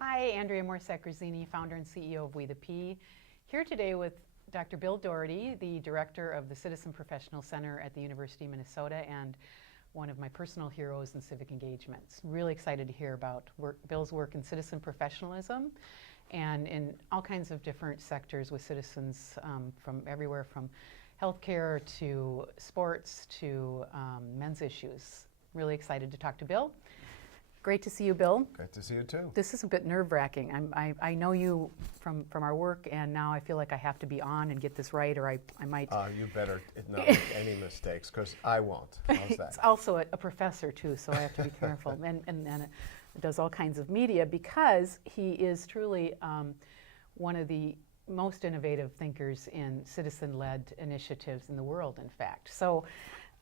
Hi, Andrea Morsak-Grazzini, founder and CEO of WetheP. Here today with Dr. Bill Doherty, the director of the Citizen Professional Center at the University of Minnesota and one of my personal heroes in civic engagements. Really excited to hear about Bill's work in citizen professionalism and in all kinds of different sectors with citizens from everywhere from healthcare to sports to men's issues. Really excited to talk to Bill. Great to see you, Bill. Great to see you too. This is a bit nerve-wracking. I know you from our work, and now I feel like I have to be on and get this right, or I might. You better not make any mistakes, because I won't. How's that? It's also a professor too, so I have to be careful. And does all kinds of media because he is truly one of the most innovative thinkers in citizen-led initiatives in the world, in fact. So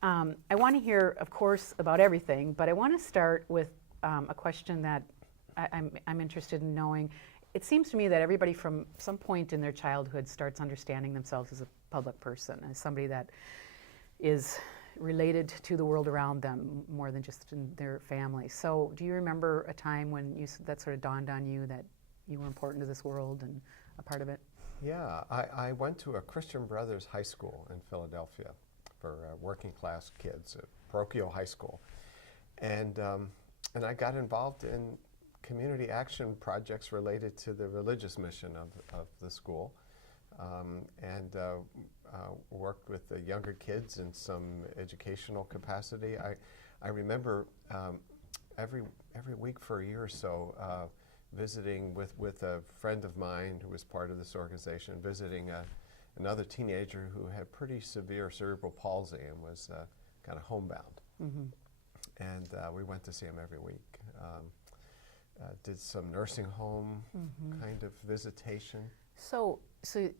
I want to hear, of course, about everything, but I want to start with a question that I'm interested in knowing. It seems to me that everybody from some point in their childhood starts understanding themselves as a public person, as somebody that is related to the world around them more than just in their family. So do you remember a time when that sort of dawned on you that you were important to this world and a part of it? Yeah, I went to a Christian Brothers high school in Philadelphia for working class kids, a parochial high school. And I got involved in community action projects related to the religious mission of the school, and worked with the younger kids in some educational capacity. I remember every week for a year or so visiting with a friend of mine who was part of this organization, visiting another teenager who had pretty severe cerebral palsy and was kind of homebound. Mm-hmm. And we went to see him every week. Did some nursing home kind of visitation. So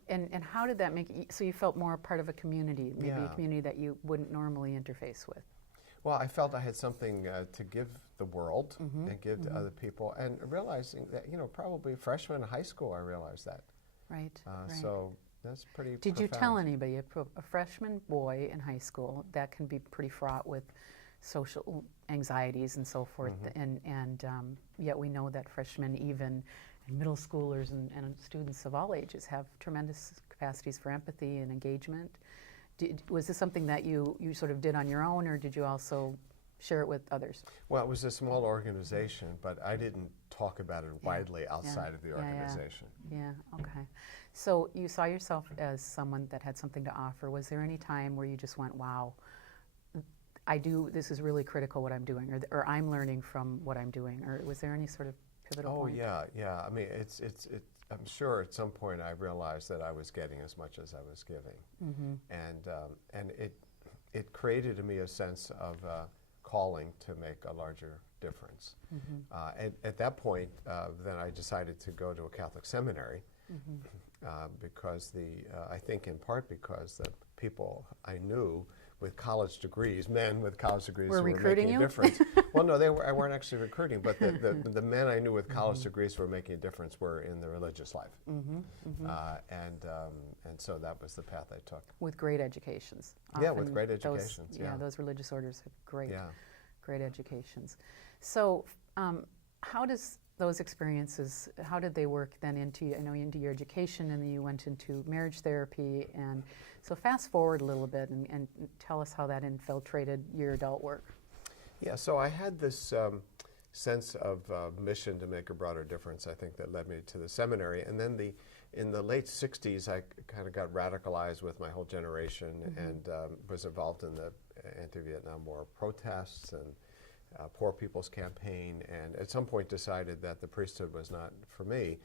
and how did that make you, so you felt more part of a community, maybe a community that you wouldn't normally interface with? Well, I felt I had something to give the world and give to other people, and realizing that, probably freshman in high school, I realized that. Right, right. So that's pretty Did profound. you tell anybody, a freshman boy in high school, that can be pretty fraught with social anxieties and so forth, and yet we know that freshmen, even and middle schoolers and students of all ages, have tremendous capacities for empathy and engagement. Was this something that you sort of did on your own, or did you also share it with others? Well, it was a small organization, but I didn't talk about it widely outside of the organization. Yeah, okay. So you saw yourself as someone that had something to offer. Was there any time where you just went, wow, this is really critical what I'm doing, or I'm learning from what I'm doing, or was there any sort of pivotal point? Oh yeah. I mean, I'm sure at some point I realized that I was getting as much as I was giving, and it created in me a sense of calling to make a larger difference. At that point, then I decided to go to a Catholic seminary because I think in part because the people I knew with college degrees, men with college degrees were who were recruiting making you? a difference. Well, no, I weren't actually recruiting, but the men I knew with college degrees who were making a difference were in the religious life. And so that was the path I took. With great educations. Yeah, with great educations. Those religious orders have great educations. So how does those experiences, how did they work then into your education, and then you went into marriage therapy, and so fast forward a little bit and tell us how that infiltrated your adult work. Yeah, so I had this sense of mission to make a broader difference, I think, that led me to the seminary. And then in the late 60s, I kind of got radicalized with my whole generation and was involved in the anti-Vietnam War protests and Poor People's Campaign, and at some point decided that the priesthood was not for me.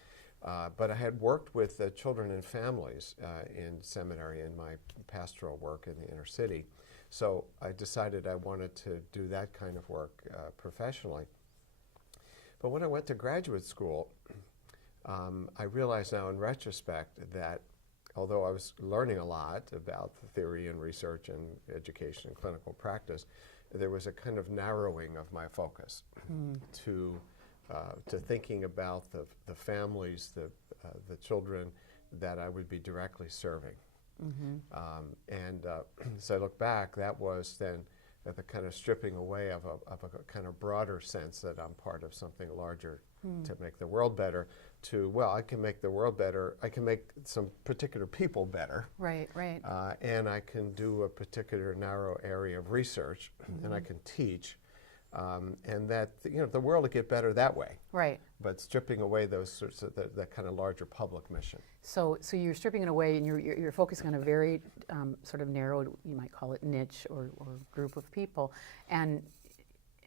But I had worked with children and families in seminary in my pastoral work in the inner city. So I decided I wanted to do that kind of work professionally. But when I went to graduate school, I realize now in retrospect that although I was learning a lot about the theory and research and education and clinical practice, there was a kind of narrowing of my focus to thinking about the families, the children that I would be directly serving. So I look back, that was then the kind of stripping away of a kind of broader sense that I'm part of something larger to make the world better, to, well, I can make the world better, I can make some particular people better. Right, right. And I can do a particular narrow area of research, and I can teach, and that, the world will get better that way. Right. But stripping away those sorts of, that kind of larger public mission. So you're stripping it away, and you're focusing on a very sort of narrow, you might call it niche or group of people, and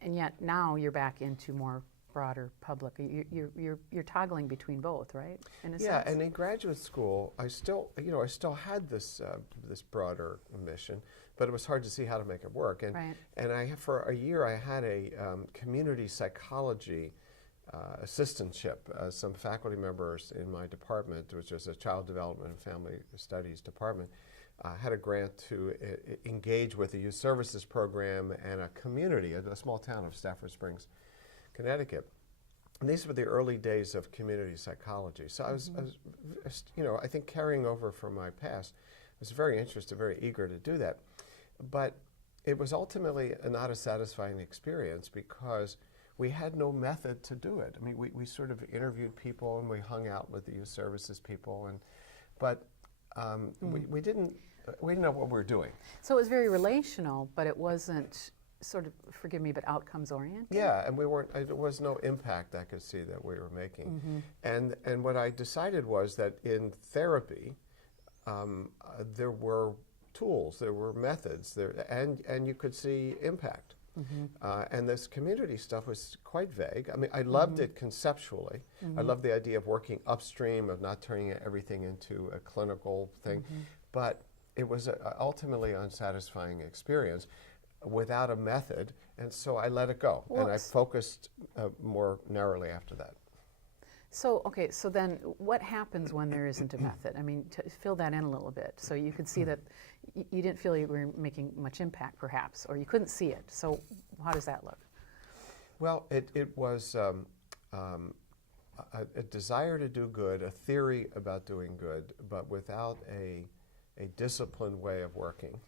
yet now you're back into more broader public. You're toggling between both, right? In a Yeah, sense? and in graduate school, I still had this this broader mission, but it was hard to see how to make it work. And Right. and for a year I had a community psychology assistantship. Some faculty members in my department, which is a child development and family studies department, had a grant to engage with the youth services program and a community, a small town of Stafford Springs, Connecticut. And these were the early days of community psychology. So I was, I think carrying over from my past, I was very interested, very eager to do that. But it was ultimately not a satisfying experience because we had no method to do it. I mean, we sort of interviewed people and we hung out with the youth services people, but we didn't know what we were doing. So it was very relational, but it wasn't sort of, forgive me, but outcomes oriented? Yeah, and there was no impact I could see that we were making. And what I decided was that in therapy, there were tools, there were methods, and you could see impact. And this community stuff was quite vague. I mean, I loved it conceptually. I loved the idea of working upstream, of not turning everything into a clinical thing. But it was ultimately an unsatisfying experience without a method, and so I let it go. And I focused more narrowly after that. So, okay, so then what happens when there isn't a method? I mean, to fill that in a little bit. So you could see that you didn't feel you were making much impact, perhaps, or you couldn't see it. So how does that look? Well, it was a desire to do good, a theory about doing good, but without a disciplined way of working.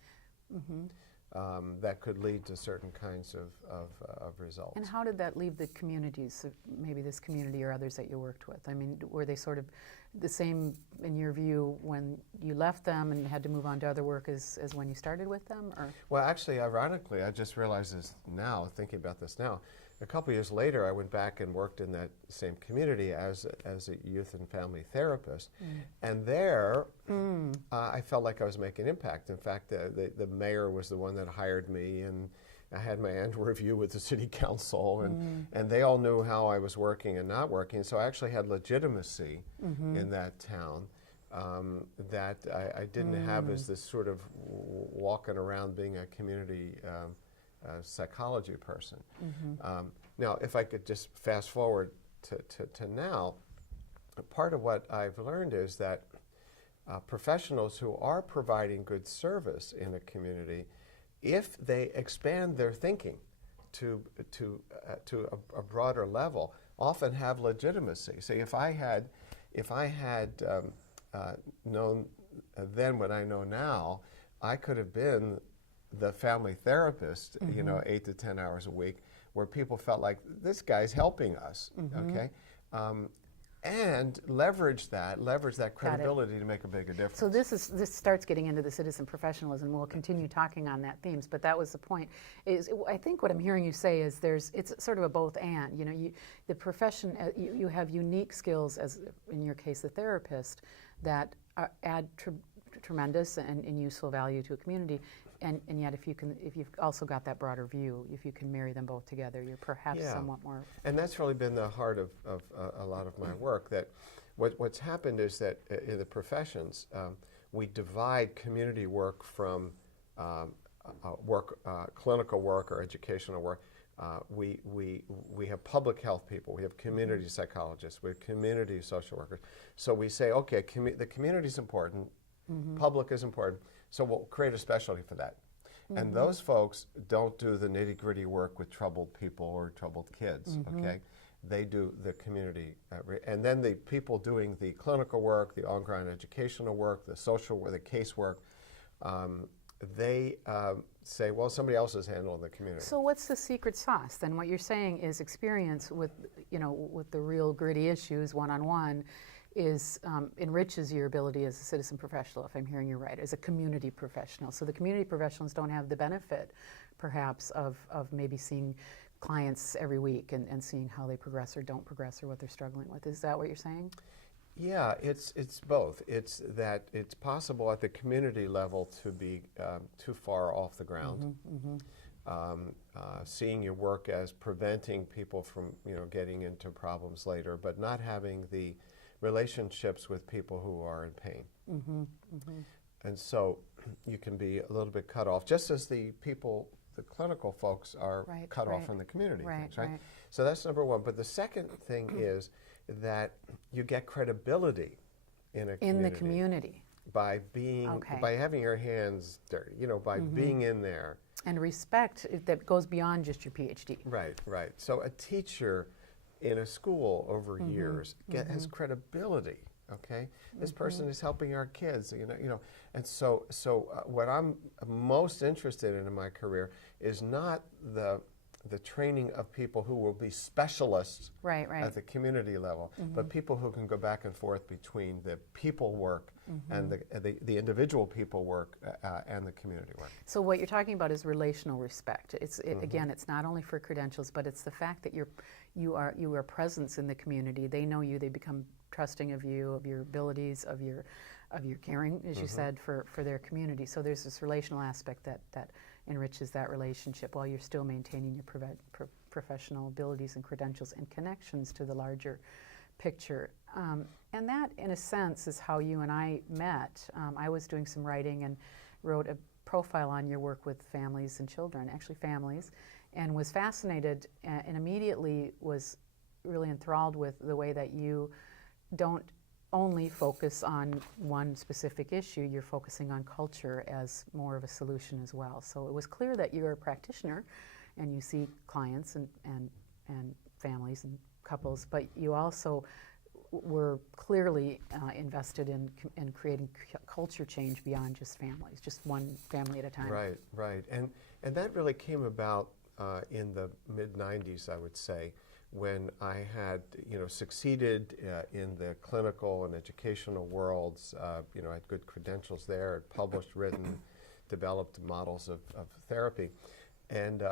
That could lead to certain kinds of results. And how did that leave the communities, maybe this community or others that you worked with? I mean, were they sort of the same, in your view, when you left them and had to move on to other work as when you started with them? Or? Well, actually, ironically, I just realized this now, thinking about this now. A couple years later, I went back and worked in that same community as a youth and family therapist. And there, I felt like I was making impact. In fact, the mayor was the one that hired me, and I had my annual review with the city council, and they all knew how I was working and not working. So I actually had legitimacy in that town that I didn't have as this sort of walking around being a community psychology person. Now, if I could just fast forward to now, part of what I've learned is that professionals who are providing good service in a community, if they expand their thinking to a broader level, often have legitimacy. So if I had known then what I know now, I could have been the family therapist, 8 to 10 hours a week, where people felt like this guy's helping us, okay, and leverage that credibility to make a bigger difference. So this starts getting into the citizen professionalism. We'll continue talking on that themes, but that was the point. I think what I'm hearing you say is it's sort of a both and. The profession, you have unique skills, as in your case, the therapist, that add tremendous and useful value to a community. And yet, if you've also got that broader view, if you can marry them both together, you're perhaps somewhat more. And that's really been the heart of a lot of my work. That what's happened is that in the professions, we divide community work from clinical work or educational work. We have public health people, we have community psychologists, we have community social workers. So we say, okay, the community is important, public is important. So we'll create a specialty for that. And those folks don't do the nitty-gritty work with troubled people or troubled kids, okay? They do the community. And then the people doing the clinical work, the on-ground educational work, the social work, the casework, they say, well, somebody else is handling the community. So what's the secret sauce? Then what you're saying is experience with, with the real gritty issues one-on-one is enriches your ability as a citizen professional, if I'm hearing you right, as a community professional. So the community professionals don't have the benefit, perhaps, of maybe seeing clients every week and seeing how they progress or don't progress or what they're struggling with. Is that what you're saying? Yeah, it's both. It's that it's possible at the community level to be too far off the ground. Seeing your work as preventing people from getting into problems later, but not having the relationships with people who are in pain. And so you can be a little bit cut off, just as the clinical folks are cut off from the community things, right? So that's number one. But the second thing is that you get credibility in a the community by being by having your hands dirty, by being in there. And respect that goes beyond just your PhD. Right. So a teacher in a school over years has credibility. Okay, this person is helping our kids. And so what I'm most interested in my career is not the training of people who will be specialists at the community level, but people who can go back and forth between the people work and the individual people work and the community work. So what you're talking about is relational respect. Again, it's not only for credentials, but it's the fact that you are presence in the community. They know you. They become trusting of you, of your abilities, of your caring, as you said, for their community. So there's this relational aspect that enriches that relationship while you're still maintaining your professional abilities and credentials and connections to the larger picture. And that, in a sense, is how you and I met. I was doing some writing and wrote a profile on your work with families and children, actually families, and was fascinated and immediately was really enthralled with the way that you don't only focus on one specific issue, you're focusing on culture as more of a solution as well. So it was clear that you're a practitioner and you see clients and families and couples, but you also were clearly invested in creating culture change beyond just families, just one family at a time. Right. And that really came about in the mid-90s, I would say, when I had, succeeded in the clinical and educational worlds. I had good credentials there, had published, written, developed models of therapy, and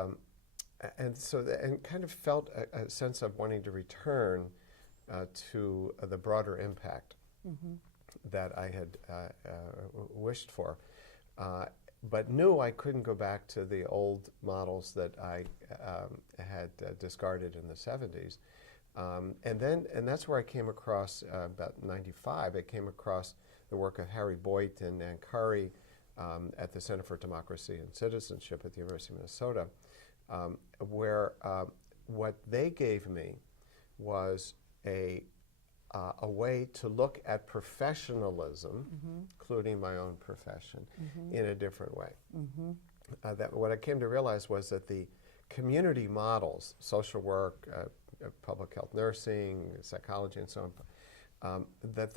kind of felt a sense of wanting to return to the broader impact that I had wished for. But knew I couldn't go back to the old models that I had discarded in the 70s. And that's where I came across, about 95, I came across the work of Harry Boyd and Ann Curry at the Center for Democracy and Citizenship at the University of Minnesota, where what they gave me was a way to look at professionalism, including my own profession, in a different way. That what I came to realize was that the community models, social work, public health nursing, psychology, and so on, that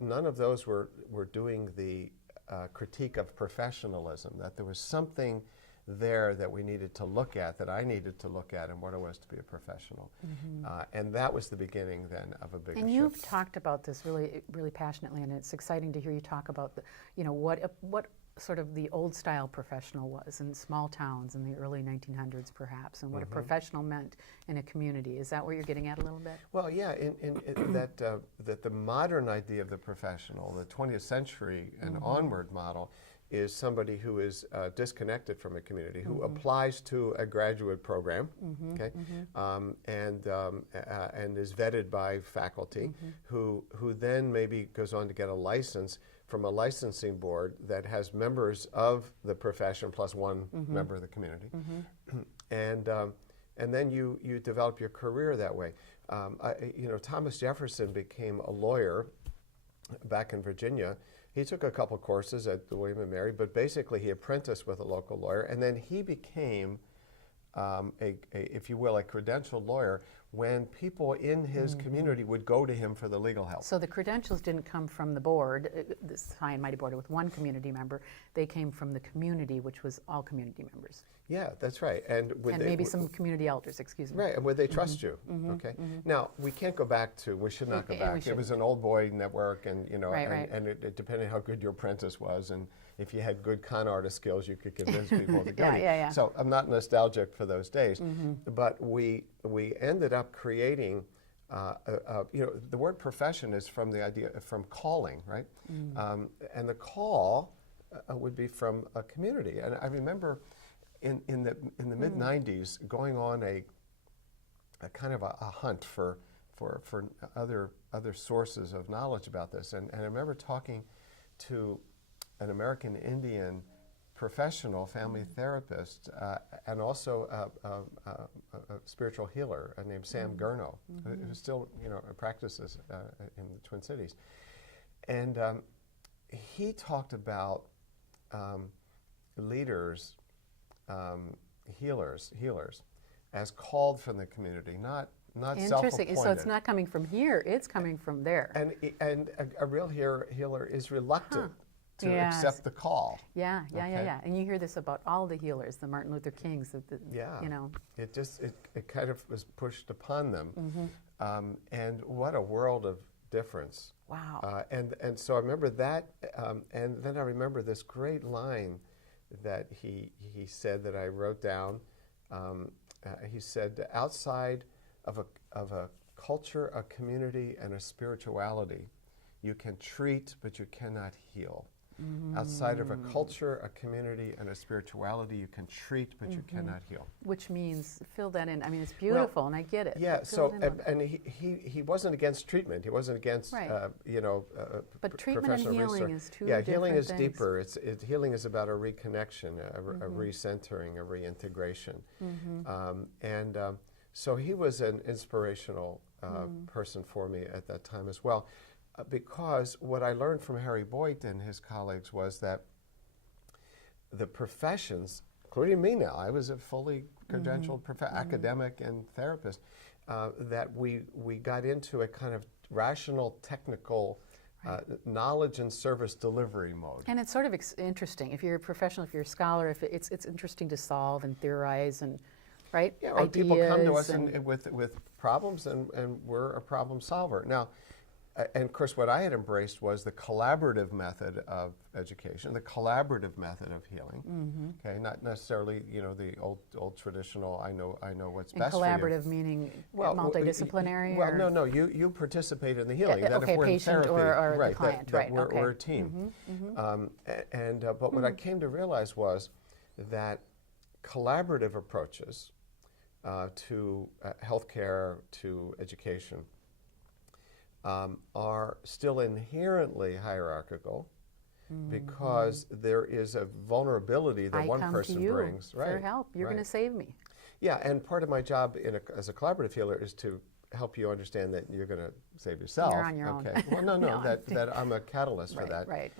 none of those were doing the critique of professionalism, that there was something there that we needed to look at, that I needed to look at, and what it was to be a professional. And that was the beginning then of a bigger shift. And you've talked about this really, really passionately, and it's exciting to hear you talk about what sort of the old style professional was in small towns in the early 1900s, perhaps, and what a professional meant in a community. Is that what you're getting at a little bit? Well, yeah, that the modern idea of the professional, the 20th century and onward model, is somebody who is disconnected from a community, who applies to a graduate program, and is vetted by faculty, who then maybe goes on to get a license from a licensing board that has members of the profession plus one member of the community, and then you develop your career that way. Thomas Jefferson became a lawyer back in Virginia. He took a couple courses at the William and Mary, but basically he apprenticed with a local lawyer, and then he became, if you will, a credentialed lawyer when people in his community would go to him for the legal help. So the credentials didn't come from the board, this high and mighty board with one community member. They came from the community, which was all community members. Yeah, that's right. And Maybe some community elders, excuse me. Right, and would they trust you? Okay. Now, we can't go back to, we should not go back. It was an old boy network, and and it depending how good your apprentice was, and if you had good con artist skills, you could convince people to go to you. So I'm not nostalgic for those days, but we ended up creating, the word profession is from the idea, from calling, right? And the call would be from a community. And I remember in the mid-90s going on a kind of a hunt for other sources of knowledge about this. And I remember talking to an American Indian professional family therapist and also a spiritual healer named Sam Gurno, who still practices in the Twin Cities. And he talked about leaders, healers, as called from the community, not Interesting. self-appointed. So it's not coming from here; it's coming from there. And a real healer is reluctant to accept the call. Yeah. And you hear this about all the healers, the Martin Luther Kings. It kind of was pushed upon them, and what a world of difference. Wow. And so I remember that, and then I remember this great line that he said that I wrote down. He said, outside of a culture, a community, and a spirituality, you can treat, but you cannot heal. Outside of a culture, a community, and a spirituality, you can treat, but you cannot heal. Which means, fill that in. I mean, it's beautiful, and I get it. Yeah. So, and he wasn't against treatment. He wasn't against, But treatment and healing is two Yeah, different healing is things. deeper. Healing is about a reconnection, a recentering, a reintegration, so he was an inspirational person for me at that time as well. Because what I learned from Harry Boyd and his colleagues was that the professions, including me now, I was a fully credentialed academic and therapist, that we got into a kind of rational, technical knowledge and service delivery mode. And it's sort of interesting. If you're a professional, if you're a scholar, if it's interesting to solve and theorize and, right? Yeah, or people come to us with problems, and we're a problem solver. Now, and of course, what I had embraced was the collaborative method of education, the collaborative method of healing. Okay, not necessarily the old traditional. I know what's best for you. And collaborative meaning multidisciplinary. Well, no. You participate in the healing. That okay, if we're patient in therapy, or right, the client, that we're a team. But what I came to realize was that collaborative approaches to healthcare, to education, are still inherently hierarchical because there is a vulnerability that one person brings. Right. For help. You're going to save me. Yeah, and part of my job as a collaborative healer is to help you understand that you're going to save yourself. You're on your own. Well, no, that I'm a catalyst for that. Right.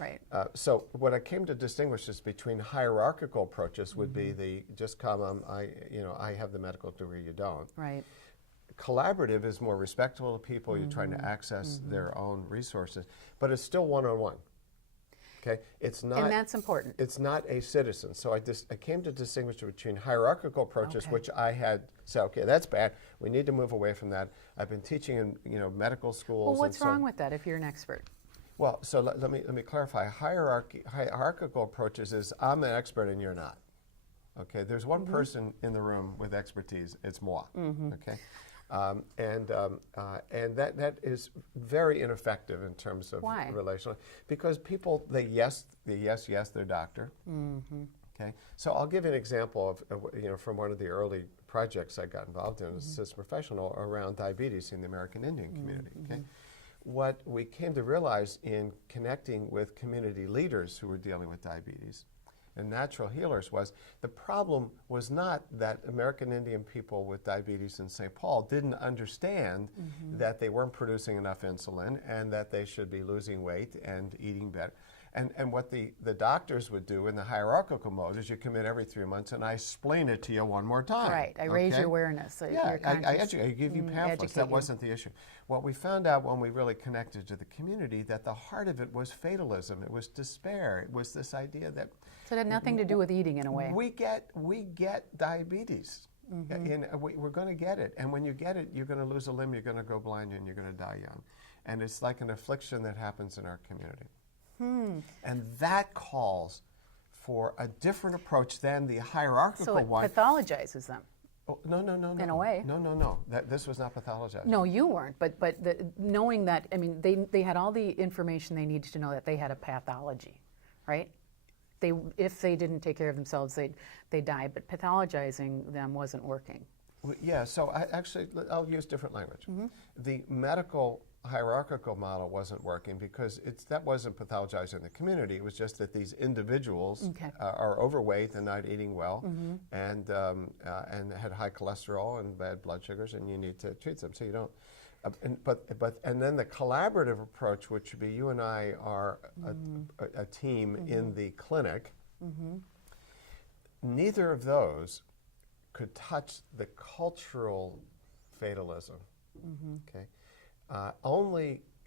So what I came to distinguish is between hierarchical approaches would be the just come, I have the medical degree, you don't. Right. Collaborative is more respectful of people. You're trying to access their own resources, but it's still one-on-one. Okay, it's not. And that's important. It's not a citizen. So I came to distinguish between hierarchical approaches, which I had said, okay, that's bad. We need to move away from that. I've been teaching in medical schools. Well, what's wrong with that if you're an expert? Well, so let me clarify. Hierarchical approaches is I'm an expert and you're not. Okay, there's one person in the room with expertise. It's moi. Okay. And that is very ineffective in terms of relational, because people they yes their doctor. Okay, so I'll give you an example of from one of the early projects I got involved in as a professional around diabetes in the American Indian community. Okay, what we came to realize in connecting with community leaders who were dealing with diabetes and natural healers was the problem was not that American Indian people with diabetes in St. Paul didn't understand that they weren't producing enough insulin and that they should be losing weight and eating better. And what the doctors would do in the hierarchical mode is you come in every 3 months and I explain it to you one more time. Right. I raise your awareness. Yeah, your I educate. I give you pamphlets. educate That you. wasn't the issue. What we found out when we really connected to the community, that the heart of it was fatalism. It was despair. It was this idea that So it had nothing to do with eating in a way. we get diabetes. We're going to get it. And when you get it, you're going to lose a limb, you're going to go blind, and you're going to die young. And it's like an affliction that happens in our community. And that calls for a different approach than the hierarchical So it one. pathologizes them. Oh, no. In a way. No. This was not pathologized. No, you weren't. But knowing that, I mean, they had all the information they needed to know that they had a pathology, right? If they didn't take care of themselves, they'd die. But pathologizing them wasn't working. Well, yeah, so I'll use different language. The medical hierarchical model wasn't working because that wasn't pathologizing the community. It was just that these individuals are overweight and not eating well, and had high cholesterol and bad blood sugars, and you need to treat them. So you don't. And then the collaborative approach, which would be you and I are a team in the clinic. Neither of those could touch the cultural fatalism. Okay,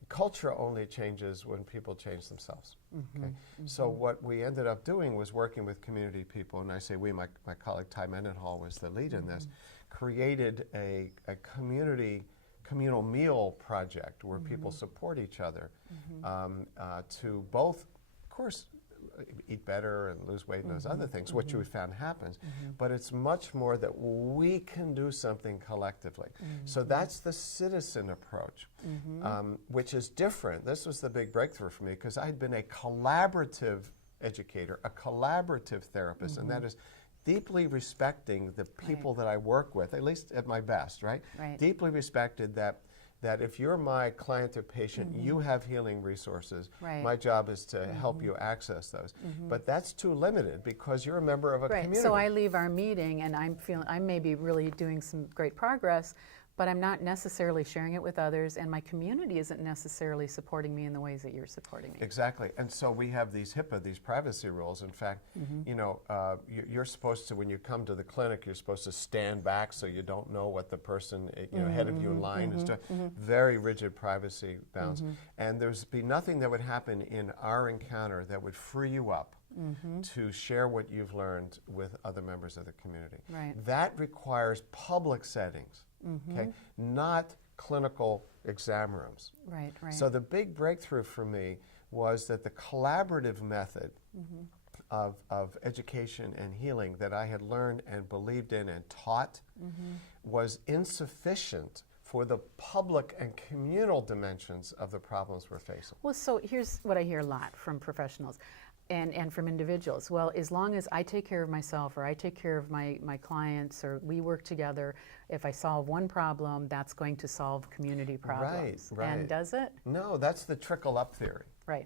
culture only changes when people change themselves. Okay, so what we ended up doing was working with community people, and I say we, my colleague Ty Mendenhall was the lead in this, created a communal meal project where people support each other to both, of course, eat better and lose weight and those other things, which we found happens. But it's much more that we can do something collectively. So that's the citizen approach, which is different. This was the big breakthrough for me because I had been a collaborative educator, a collaborative therapist, and that is deeply respecting the people that I work with, at least at my best, right? Deeply respected that if you're my client or patient, you have healing resources. My job is to help you access those. But that's too limited because you're a member of a community. So I leave our meeting and I may be really doing some great progress, but I'm not necessarily sharing it with others, and my community isn't necessarily supporting me in the ways that you're supporting me. Exactly, and so we have these HIPAA, these privacy rules. In fact, you know, you're supposed to, when you come to the clinic, you're supposed to stand back so you don't know what the person ahead of you in line is doing. Very rigid privacy bounds, and there's be nothing that would happen in our encounter that would free you up to share what you've learned with other members of the community. That requires public settings. Okay, not clinical exam rooms. So the big breakthrough for me was that the collaborative method of education and healing that I had learned and believed in and taught was insufficient for the public and communal dimensions of the problems we're facing. Well, so here's what I hear a lot from professionals and from individuals. Well, as long as I take care of myself or I take care of my clients or we work together, if I solve one problem, that's going to solve community problems. And does it? No, that's the trickle-up theory.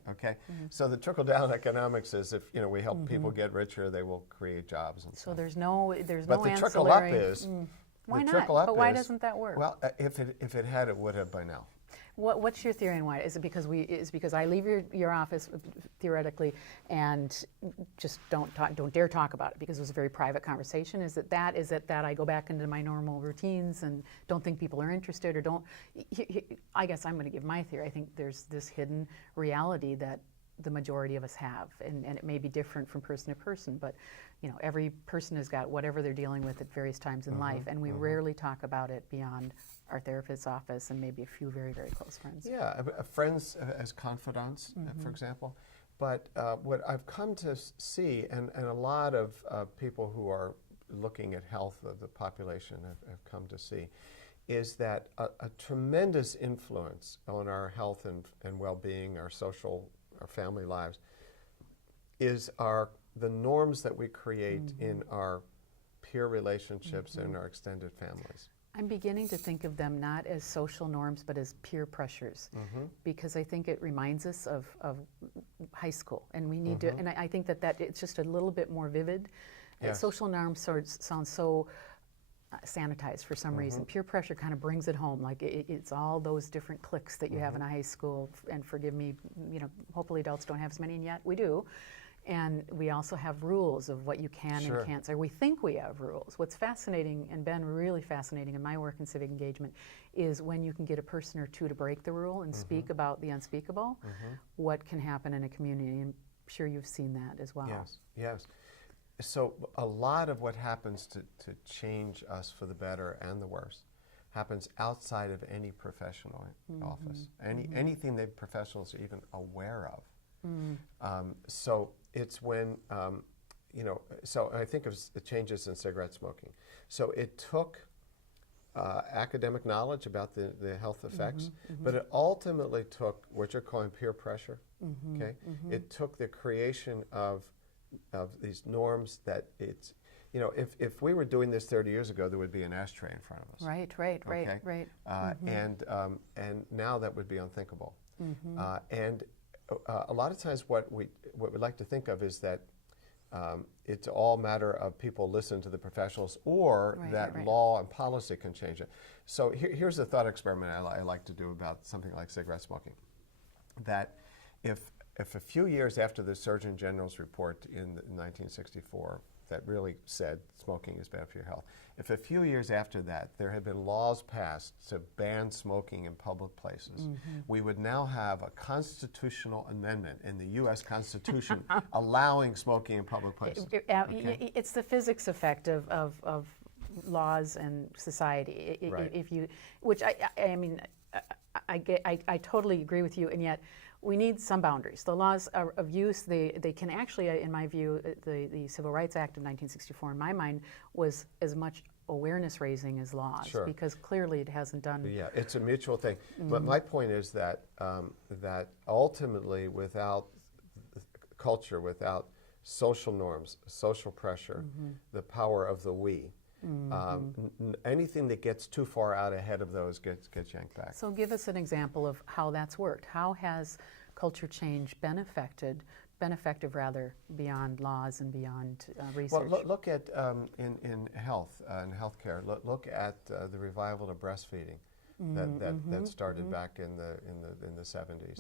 Okay, so the trickle-down economics is if we help people get richer, they will create jobs. And so there's no but the trickle-up is why not? But why doesn't that work? Well, if it had, it would have by now. What's your theory and why? Is it because I leave your office theoretically and just don't dare talk about it because it was a very private conversation? Is it that I go back into my normal routines and don't think people are interested or don't? I guess I'm going to give my theory. I think there's this hidden reality that the majority of us have, and it may be different from person to person, but every person has got whatever they're dealing with at various times in life, and we rarely talk about it beyond our therapist's office and maybe a few very, very close friends. Yeah, friends as confidants, for example. But what I've come to see, and a lot of people who are looking at health of the population have come to see, is that a tremendous influence on our health and well-being, our social, our family lives, is the norms that we create in our peer relationships and our extended families. I'm beginning to think of them not as social norms, but as peer pressures, because I think it reminds us of high school, and we need to. And I think that it's just a little bit more vivid. Social norms sound so sanitized for some reason. Peer pressure kind of brings it home. Like it's all those different cliques that you have in a high school. And forgive me, hopefully adults don't have as many, and yet we do. And we also have rules of what you can and can't say. We think we have rules. What's fascinating and been really fascinating in my work in civic engagement is when you can get a person or two to break the rule and speak about the unspeakable, what can happen in a community. And I'm sure you've seen that as well. Yes, yes. So a lot of what happens to change us for the better and the worse happens outside of any professional office, anything that professionals are even aware of. So it's when, so I think of the changes in cigarette smoking. So it took academic knowledge about the health effects, but it ultimately took what you're calling peer pressure, okay? It took the creation of these norms that it's, if we were doing this 30 years ago, there would be an ashtray in front of us. Right. And now that would be unthinkable. And a lot of times what we like to think of is that it's all matter of people listening to the professionals, or that law and policy can change it. So here's a thought experiment I like to do about something like cigarette smoking. That if a few years after the Surgeon General's report in 1964 that really said smoking is bad for your health, if a few years after that there had been laws passed to ban smoking in public places, we would now have a constitutional amendment in the U.S. Constitution allowing smoking in public places. It's the physics effect of laws and society. If you, which I mean, I totally agree with you, and yet we need some boundaries. The laws of use, they can actually, in my view, the Civil Rights Act of 1964, in my mind, was as much awareness raising as laws, because clearly it hasn't done. Yeah, it's a mutual thing. But my point is that that ultimately, without culture, without social norms, social pressure, the power of the we, anything that gets too far out ahead of those gets yanked back. So give us an example of how that's worked. How has culture change been effective rather, beyond laws and beyond research? Well, look at in health and healthcare. Look at the revival of breastfeeding that started back in the 70s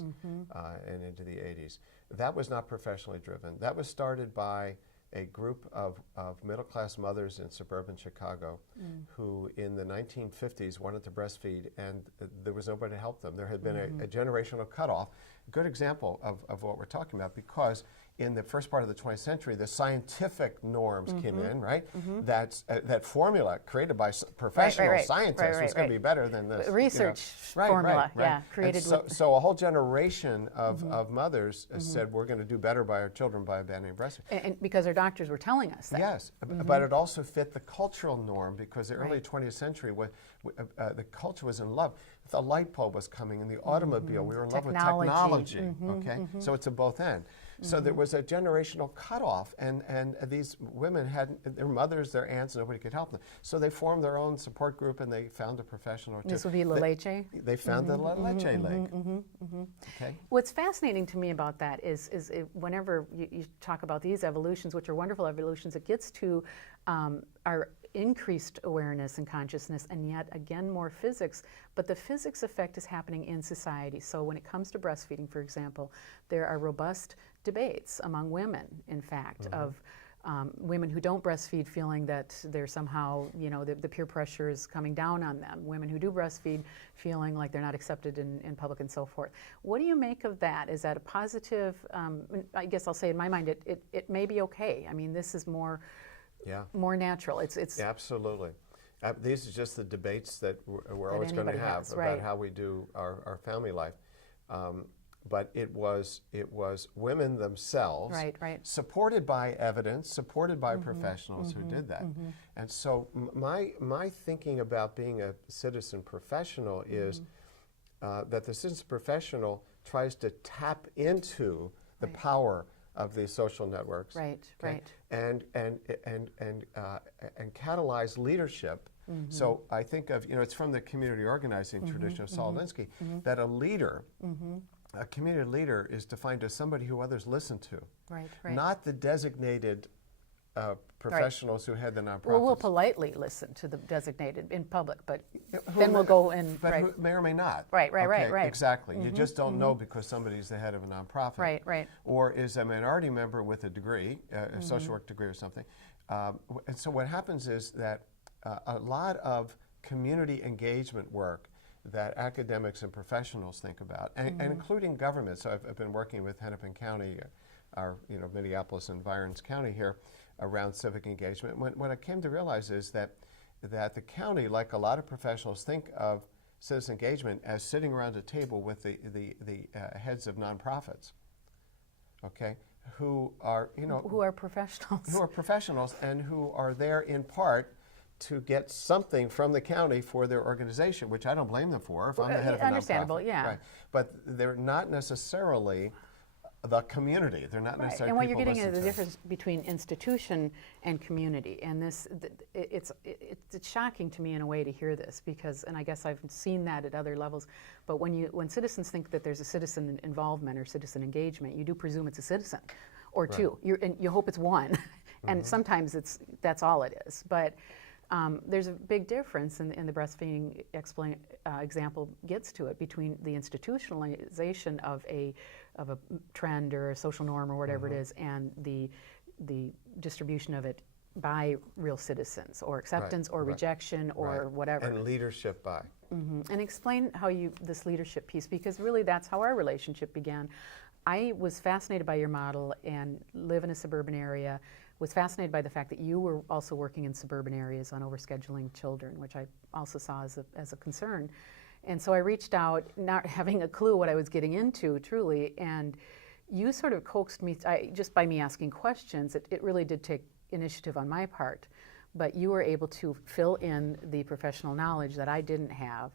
and into the 80s. That was not professionally driven. That was started by a group of middle-class mothers in suburban Chicago who in the 1950s wanted to breastfeed, and there was nobody to help them. There had been a generational cutoff. Good example of what we're talking about, because in the first part of the 20th century, the scientific norms came in, right? That formula created by professional scientists was going to be better than this. Research formula, created. So a whole generation of mothers said, we're going to do better by our children by abandoning breastfeeding. And because our doctors were telling us that. Yes, but it also fit the cultural norm, because the early 20th century, the culture was in love. The light bulb was coming, and the automobile, we were in love with technology, okay? So it's a both end. So there was a generational cutoff, and these women had their mothers, their aunts, nobody could help them. So they formed their own support group, and they found a professional. This would be La Leche? They found the La Leche League. Okay. What's fascinating to me about that is whenever you talk about these evolutions, which are wonderful evolutions, it gets to our increased awareness and consciousness, and yet again more physics, but the physics effect is happening in society. So when it comes to breastfeeding, for example, there are robust debates among women, in fact, of women who don't breastfeed feeling that they're somehow, the peer pressure is coming down on them. Women who do breastfeed feeling like they're not accepted in public and so forth. What do you make of that? Is that a positive? I guess I'll say in my mind, it may be okay. I mean, this is more natural. It's absolutely. These are just the debates that we're always going to have about how we do our family life. But it was women themselves, supported by evidence, supported by professionals who did that. And so my thinking about being a citizen professional is that the citizen professional tries to tap into the power of these social networks, and catalyze leadership. So I think of, it's from the community organizing tradition of Saul Alinsky, that a leader, a community leader, is defined as somebody who others listen to, not the designated professionals who head the nonprofits. Well, we'll politely listen to the designated in public, but then we'll go and But who may or may not. Right. Exactly. You just don't know because somebody's the head of a nonprofit. Right. Or is a minority member with a degree, a social work degree or something. And so what happens is that a lot of community engagement work that academics and professionals think about, and including government. So I've been working with Hennepin County, our Minneapolis and Virens County here, around civic engagement. What I came to realize is that the county, like a lot of professionals, think of citizen engagement as sitting around a table with the heads of nonprofits, okay, who are professionals. Who are professionals and who are there in part to get something from the county for their organization, which I don't blame them for if I'm the head of a nonprofit. Understandable, yeah. Right. But they're not necessarily the community. They're not necessarily And what you're people getting at listen the to. difference between institution and community, and it's shocking to me in a way to hear this because, and I guess I've seen that at other levels. But when citizens think that there's a citizen involvement or citizen engagement, you do presume it's a citizen or two. And you hope it's one, and sometimes that's all it is. But there's a big difference, and the breastfeeding example gets to it, between the institutionalization of a trend or a social norm or whatever it is, and the distribution of it by real citizens, or acceptance or rejection or whatever. And leadership by. And explain how this leadership piece, because really that's how our relationship began. I was fascinated by your model and live in a suburban area, was fascinated by the fact that you were also working in suburban areas on overscheduling children, which I also saw as a concern. And so I reached out, not having a clue what I was getting into, truly, and you sort of coaxed me, just by me asking questions. It really did take initiative on my part, but you were able to fill in the professional knowledge that I didn't have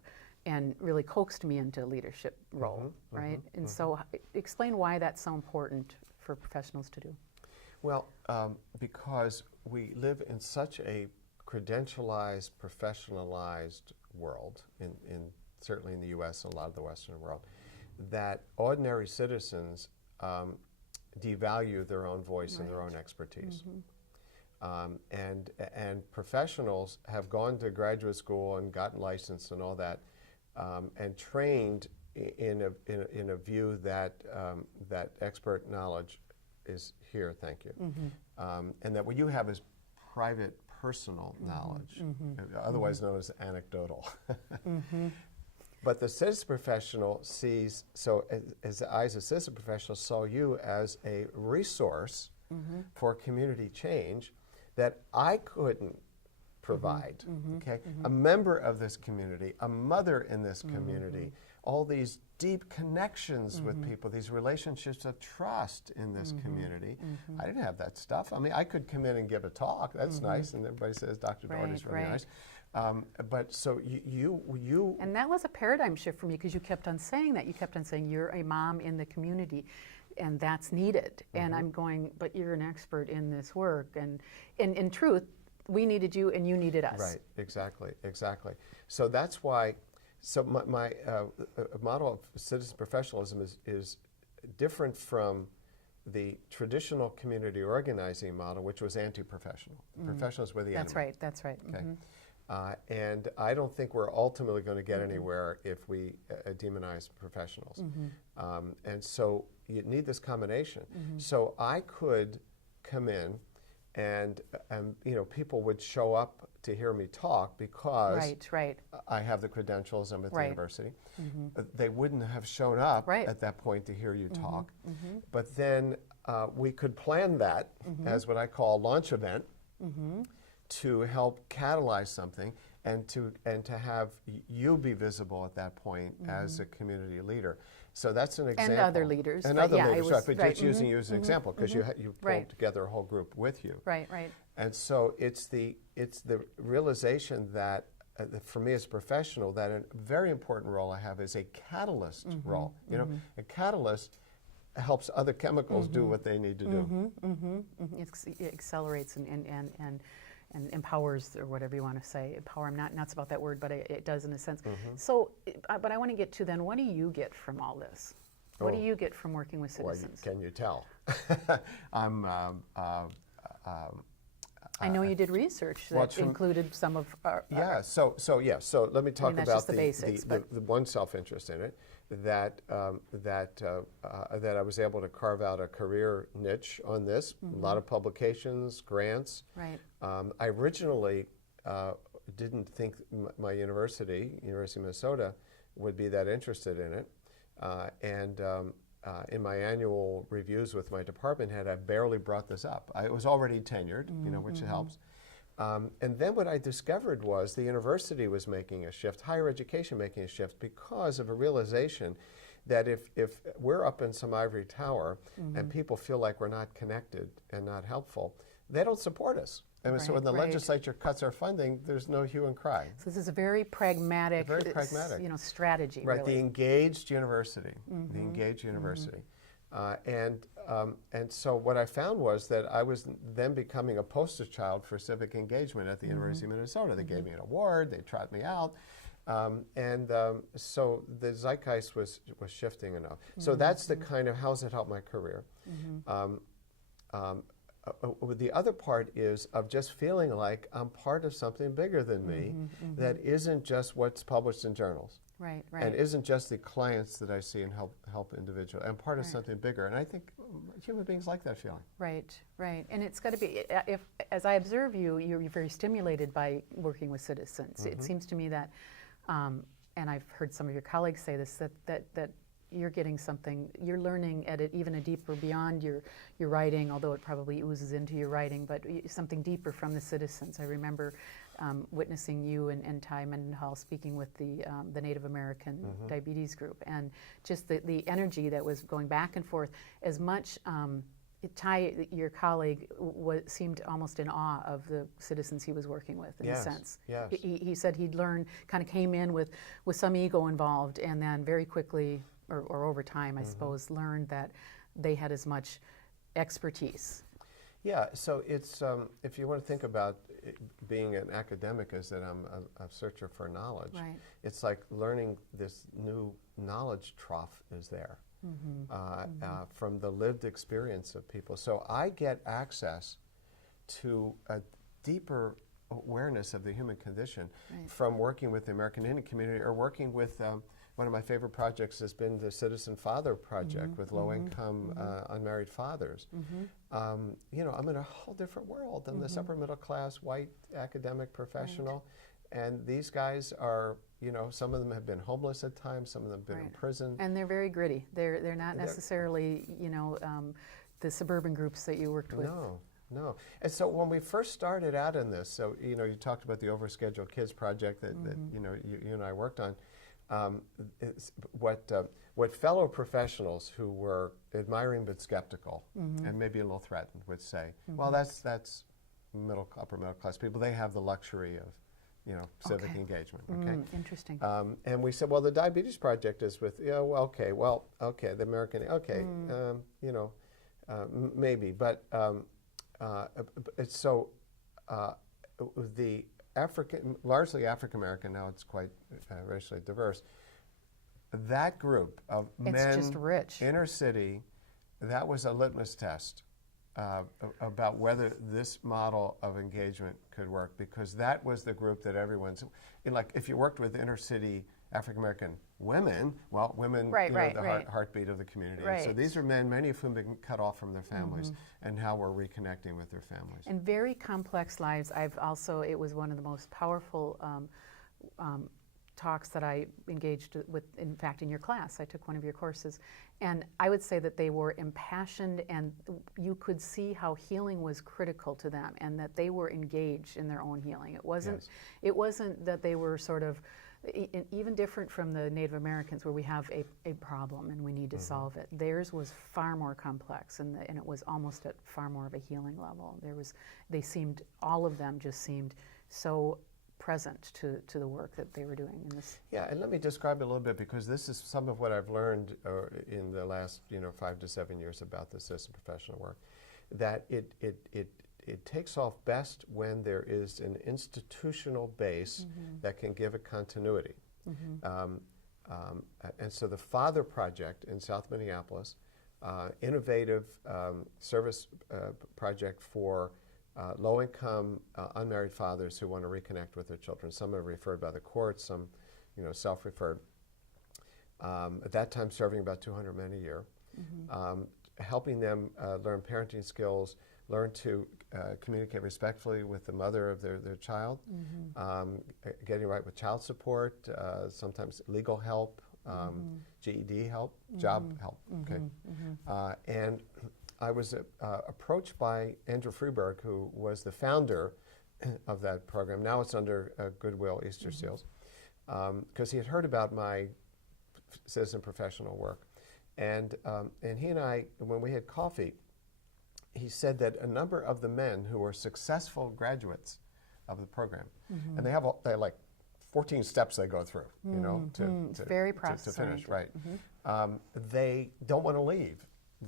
and really coaxed me into a leadership role, right? And so explain why that's so important for professionals to do. Well, because we live in such a credentialized, professionalized world, certainly in the U.S. and a lot of the Western world, that ordinary citizens devalue their own voice and their own expertise. And professionals have gone to graduate school and gotten licensed and all that, and trained in a view that that expert knowledge is here, thank you, and that what you have is private, personal knowledge, otherwise known as anecdotal. But the citizen professional sees, so as I as a citizen professional saw you as a resource for community change that I couldn't provide, okay? A member of this community, a mother in this community, all these deep connections with people, these relationships of trust in this community. I didn't have that stuff. I mean, I could come in and give a talk, that's nice, and everybody says Dr. Doherty's really nice. But so you and that was a paradigm shift for me, because you kept on saying that. You kept on saying you're a mom in the community, and that's needed. And I'm going, but you're an expert in this work, and in truth, we needed you and you needed us. Right, exactly. So that's why, so my model of citizen professionalism is different from the traditional community organizing model, which was anti-professional. Professionals were the enemy. That's right. Okay. And I don't think we're ultimately going to get anywhere if we demonize professionals. And so you need this combination. So I could come in and people would show up to hear me talk because I have the credentials, I'm at the university. They wouldn't have shown up at that point to hear you talk. But then we could plan that as what I call a launch event to help catalyze something and to have you be visible at that point as a community leader. So that's an example. And other leaders. And other leaders, right, but just using you as an example, because you pulled together a whole group with you. Right. And so it's the realization that, for me as a professional, that a very important role I have is a catalyst role. You know, a catalyst helps other chemicals do what they need to do. It accelerates and empowers, or whatever you want to say. Empower, I'm not nuts about that word, but it does in a sense. So, but I want to get to then, what do you get from all this? What do you get from working with citizens? Well, can you tell? I know you did research that well, included some of our. Yeah. So let me talk that's about just the basics, the one self-interest in it that that I was able to carve out a career niche on this. A lot of publications, grants. Right. I originally didn't think my University of Minnesota, would be that interested in it, and in my annual reviews with my department head, I barely brought this up. I was already tenured, which helps. And then what I discovered was the university was making a shift, higher education making a shift, because of a realization that if we're up in some ivory tower and people feel like we're not connected and not helpful, they don't support us. And so when the legislature cuts our funding, there's no hue and cry. So this is a very pragmatic, strategy. Right, really. the engaged university, the engaged university. And so what I found was that I was then becoming a poster child for civic engagement at the University of Minnesota. They gave me an award, they trot me out. So the zeitgeist was shifting enough. So that's the kind of, how's it helped my career? The other part is of just feeling like I'm part of something bigger than me that isn't just what's published in journals. Right. And isn't just the clients that I see and help individuals. I'm part of something bigger. And I think human beings like that feeling. Right. And it's got to be, as I observe you, you're very stimulated by working with citizens. It seems to me that, and I've heard some of your colleagues say this, that you're getting something, you're learning at even a deeper beyond your writing, although it probably oozes into your writing, but something deeper from the citizens. I remember witnessing you and Ty Mendenhall speaking with the Native American diabetes group, and just the energy that was going back and forth. As much, Ty, your colleague, seemed almost in awe of the citizens he was working with, in a sense. Yes. He said he'd learned, kind of came in with some ego involved, and then very quickly, or over time, I suppose, learned that they had as much expertise. Yeah, so it's, if you want to think about being an academic as that I'm a searcher for knowledge, it's like learning this new knowledge trough is there from the lived experience of people. So I get access to a deeper awareness of the human condition from working with the American Indian community or working with one of my favorite projects has been the Citizen Father Project with low-income unmarried fathers. I'm in a whole different world. I'm this upper middle class, white academic professional, and these guys are, some of them have been homeless at times, some of them have been in prison. And they're very gritty. They're not necessarily, the suburban groups that you worked with. No. And so when we first started out in this, so, you talked about the Overscheduled Kids Project that, you and I worked on. What fellow professionals who were admiring but skeptical and maybe a little threatened would say, well, that's upper middle class people. They have the luxury of civic engagement. Interesting. And we said, well, the Diabetes Project is with the American maybe, but so the largely African American, now it's quite racially diverse, that group of men, just rich. Inner city, that was a litmus test about whether this model of engagement could work, because that was the group that everyone's, like if you worked with inner city African American women, the heartbeat of the community. So these are men, many of whom have been cut off from their families, and how we're reconnecting with their families. And very complex lives. It was one of the most powerful talks that I engaged with, in fact, in your class. I took one of your courses. And I would say that they were impassioned, and you could see how healing was critical to them, and that they were engaged in their own healing. It wasn't that they were sort of, even different from the Native Americans, where we have a problem and we need to solve it. Theirs was far more complex, and it was almost at far more of a healing level. All of them just seemed so present to the work that they were doing in this. Yeah, and let me describe it a little bit, because this is some of what I've learned in the last 5 to 7 years about the citizen professional work, that it takes off best when there is an institutional base that can give it continuity. And so the Father Project in South Minneapolis, innovative service project for low-income, unmarried fathers who want to reconnect with their children. Some are referred by the courts, some, self-referred. At that time, serving about 200 men a year, helping them learn parenting skills, learn to communicate respectfully with the mother of their child, getting right with child support, sometimes legal help, GED help, job help. Okay, and I was approached by Andrew Freeberg, who was the founder of that program. Now it's under Goodwill Easter Seals, because he had heard about my citizen professional work, and he and I, when we had coffee, he said that a number of the men who were successful graduates of the program, and they have like 14 steps they go through, it's very process to finish, right? They don't want to leave.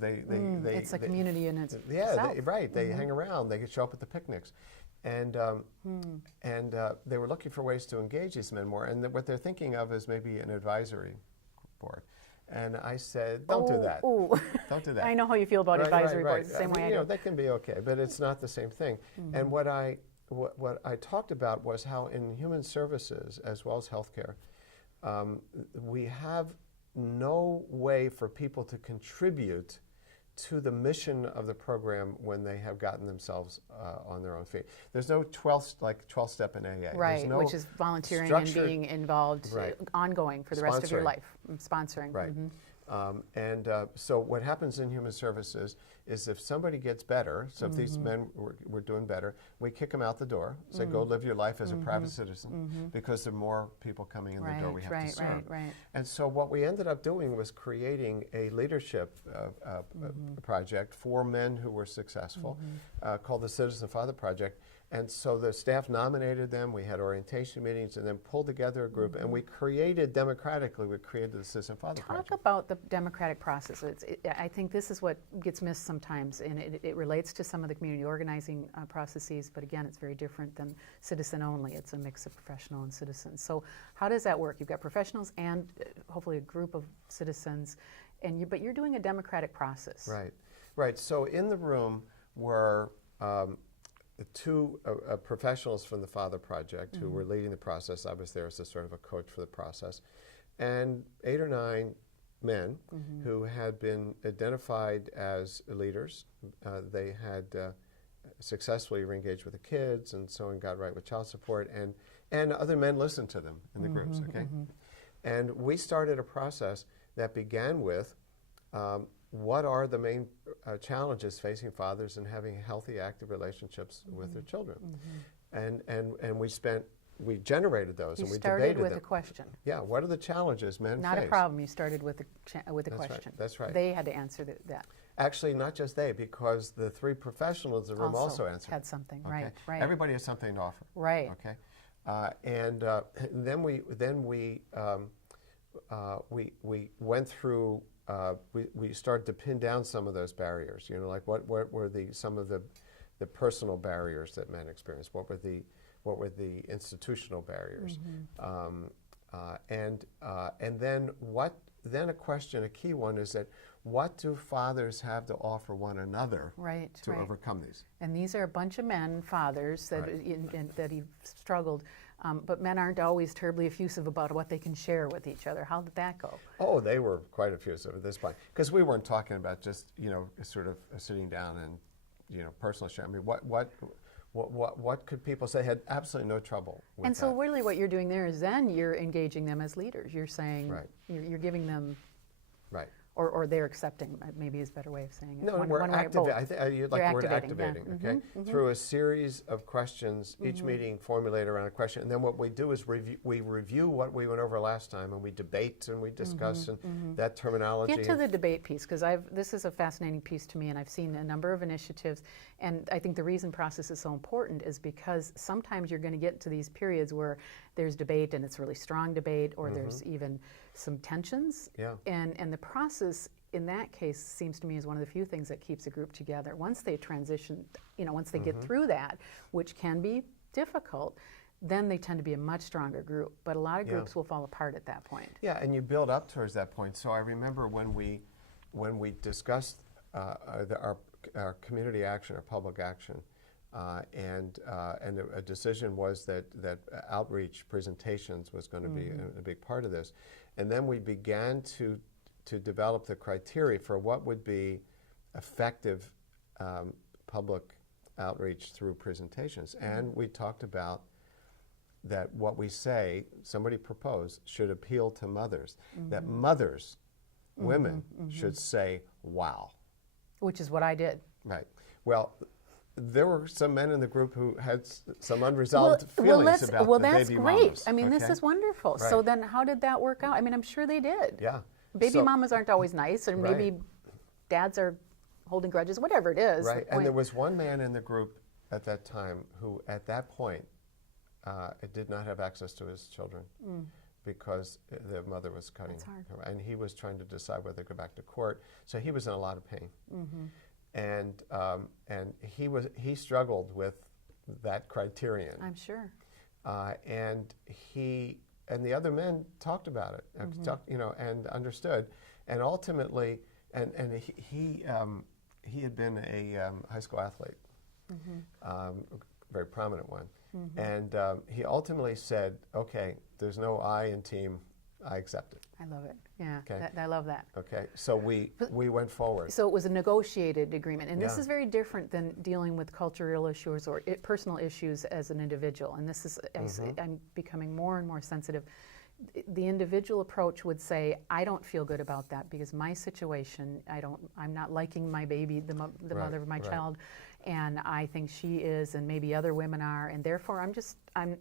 It's a community in itself. Yeah, They hang around. They show up at the picnics, and they were looking for ways to engage these men more. And what they're thinking of is maybe an advisory board. And I said, don't do that. Don't do that. I know how you feel about advisory boards. The same way I do. That can be okay, but it's not the same thing. And what I talked about was how in human services as well as healthcare, we have no way for people to contribute to the mission of the program when they have gotten themselves on their own feet. There's no 12-step in AA. Right, no which is volunteering and being involved ongoing for the rest of your life. Sponsoring. Right. So what happens in human services is if somebody gets better, so if these men were doing better, we kick them out the door, say go live your life as a private citizen, because there are more people coming in the door we have to serve. And so what we ended up doing was creating a leadership project for men who were successful, called the Citizen Father Project. And so the staff nominated them, we had orientation meetings, and then pulled together a group, and we created, democratically, we created the Citizen Father Project. Talk about the democratic process. I think this is what gets missed sometimes, and it relates to some of the community organizing processes, but again, it's very different than citizen only. It's a mix of professional and citizens. So how does that work? You've got professionals and hopefully a group of citizens, but you're doing a democratic process. Right. So in the room were two professionals from the Father Project who were leading the process. I was there as a sort of a coach for the process. And 8 or 9 men who had been identified as leaders. They had successfully re-engaged with the kids and so on, got right with child support, and other men listened to them in the groups, okay? And we started a process that began with what are the main challenges facing fathers in having healthy, active relationships with their children? And we generated those and we debated them. You started with a question. Yeah, what are the challenges men face? Not a problem, you started with a question. That's right. They had to answer that. Actually, not just they, because the 3 professionals in the room also answered. Had something, okay? Right. Everybody has something to offer. Right. Okay. Then we went through. We started to pin down some of those barriers. Like what were some of the personal barriers that men experience? What were the institutional barriers? And then a question, a key one, is that what do fathers have to offer one another to overcome these? And these are a bunch of men, fathers, that he struggled. But men aren't always terribly effusive about what they can share with each other. How did that go? Oh, they were quite effusive at this point, because we weren't talking about just sort of sitting down and personal share. I mean, what could people say? Had absolutely no trouble with and so really what you're doing there is then you're engaging them as leaders. You're saying you're giving them or they're accepting, maybe is a better way of saying it. No, we're activating. You'd like the word activating, okay? Through a series of questions, each meeting formulated around a question, and then what we do is we review what we went over last time, and we debate and we discuss and that terminology. Get to the debate piece, because this is a fascinating piece to me, and I've seen a number of initiatives, and I think the reason process is so important is because sometimes you're going to get to these periods where there's debate, and it's really strong debate, or there's even some tensions. And the process in that case seems to me is one of the few things that keeps a group together. Once they transition, once they get through that, which can be difficult, then they tend to be a much stronger group. But a lot of groups will fall apart at that point. Yeah, and you build up towards that point. So I remember when we discussed our community action, our public action, and a decision was that outreach presentations was going to be a big part of this. And then we began to develop the criteria for what would be effective public outreach through presentations. And we talked about that what we say, somebody proposed, should appeal to mothers. That mothers, women, should say, wow. Which is what I did. Right. Well, there were some men in the group who had some unresolved feelings about the that's baby great. mamas. I mean, this is wonderful. Right. So then how did that work out? I mean, I'm sure they did. Yeah. Baby mamas aren't always nice, and Right. maybe dads are holding grudges, whatever it is. Right. And there was one man in the group at that time who, at that point, did not have access to his children because the mother was cutting her. And he was trying to decide whether to go back to court. So he was in a lot of pain. And he struggled with that criterion. I'm sure. And the other men talked about it, and understood. And ultimately, he had been a high school athlete, very prominent one. And he ultimately said, okay, there's no I in team, I accept it. I love it. Yeah, Okay. I love that. Okay, so we went forward. So it was a negotiated agreement. And this Yeah. is very different than dealing with cultural issues or personal issues as an individual. And this is, I'm becoming more and more sensitive. The individual approach would say, I don't feel good about that because my situation, I'm not liking my baby, the mother of my child, and I think she is, and maybe other women are, and therefore I'm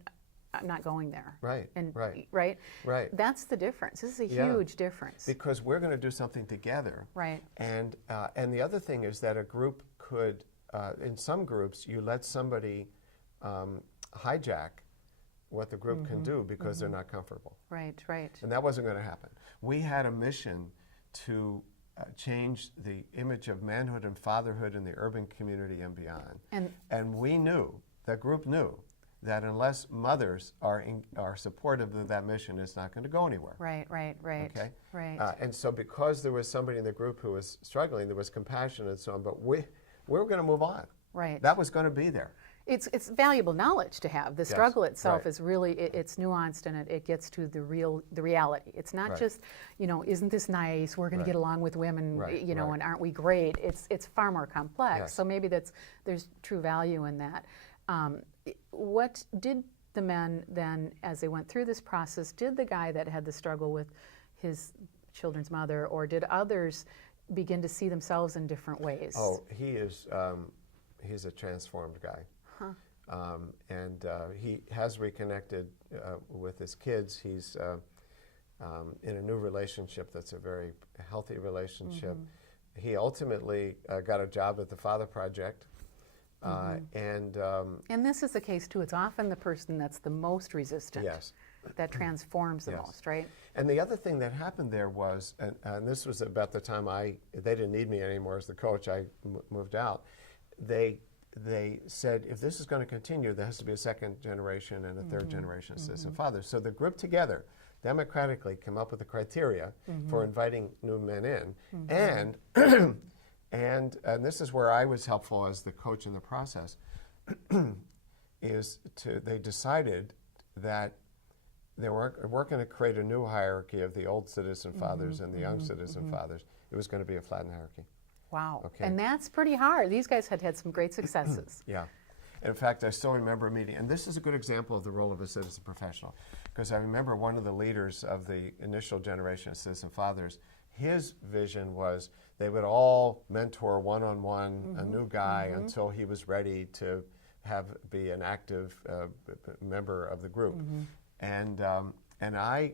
not going there. Right. And Right. That's the difference. This is a huge difference. Because we're going to do something together. Right. And the other thing is that a group could, in some groups, you let somebody hijack what the group can do because they're not comfortable. Right. And that wasn't going to happen. We had a mission to change the image of manhood and fatherhood in the urban community and beyond. And we knew, that group knew, that unless mothers are supportive of that mission, it's not going to go anywhere. Right. Okay? Right. And so because there was somebody in the group who was struggling, there was compassion and so on, but we were going to move on. Right. That was going to be there. It's valuable knowledge to have. The struggle itself right. is really, it's nuanced, and it gets to the reality. It's not just, isn't this nice? We're going to get along with women, and aren't we great? It's far more complex. Yes. So maybe there's true value in that. What did the men then, as they went through this process, did the guy that had the struggle with his children's mother, or did others begin to see themselves in different ways? Oh, he's a transformed guy. And he has reconnected with his kids. He's in a new relationship that's a very healthy relationship. He ultimately got a job at the Father Project. And this is the case too. It's often the person that's the most resistant that transforms the most, right? And the other thing that happened there was, and this was about the time they didn't need me anymore as the coach, I moved out. They said, if this is going to continue, there has to be a second generation and a third generation of citizen fathers. So the group together, democratically, came up with the criteria for inviting new men in. And this is where I was helpful as the coach in the process, they decided that they weren't going to create a new hierarchy of the old citizen fathers and the young citizen fathers. It was going to be a flattened hierarchy. Wow. Okay. And that's pretty hard. These guys had some great successes. Yeah. In fact, I still remember a meeting, and this is a good example of the role of a citizen professional, because I remember one of the leaders of the initial generation of citizen fathers, his vision was they would all mentor one-on-one a new guy until he was ready to be an active member of the group. And I,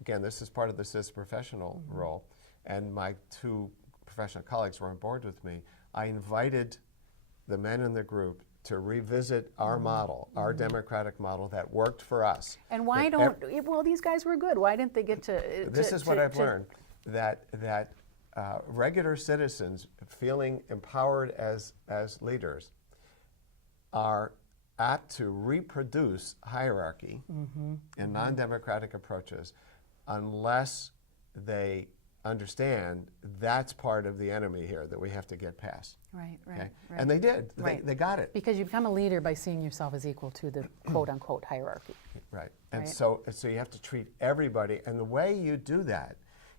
again, this is part of the citizen professional role, and my two professional colleagues were on board with me. I invited the men in the group to revisit our model, our democratic model that worked for us. And why well, these guys were good. Why didn't they get to This is what I've learned, that regular citizens feeling empowered as leaders are apt to reproduce hierarchy in non-democratic approaches unless they understand that's part of the enemy here that we have to get past. Right, right, Okay? right. And they did. Right. They got it. Because you become a leader by seeing yourself as equal to the quote-unquote hierarchy. Right. And Right. so you have to treat everybody. And the way you do that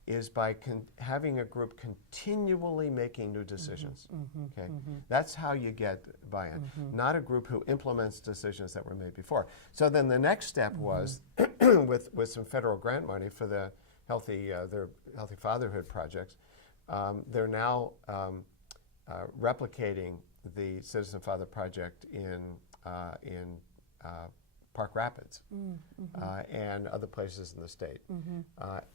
is by having a group continually making new decisions. Okay, that's how you get buy-in. Not a group who implements decisions that were made before. So then the next step was, with some federal grant money for the their Healthy Fatherhood projects, they're now replicating the Citizen Father Project in Park Rapids and other places in the state.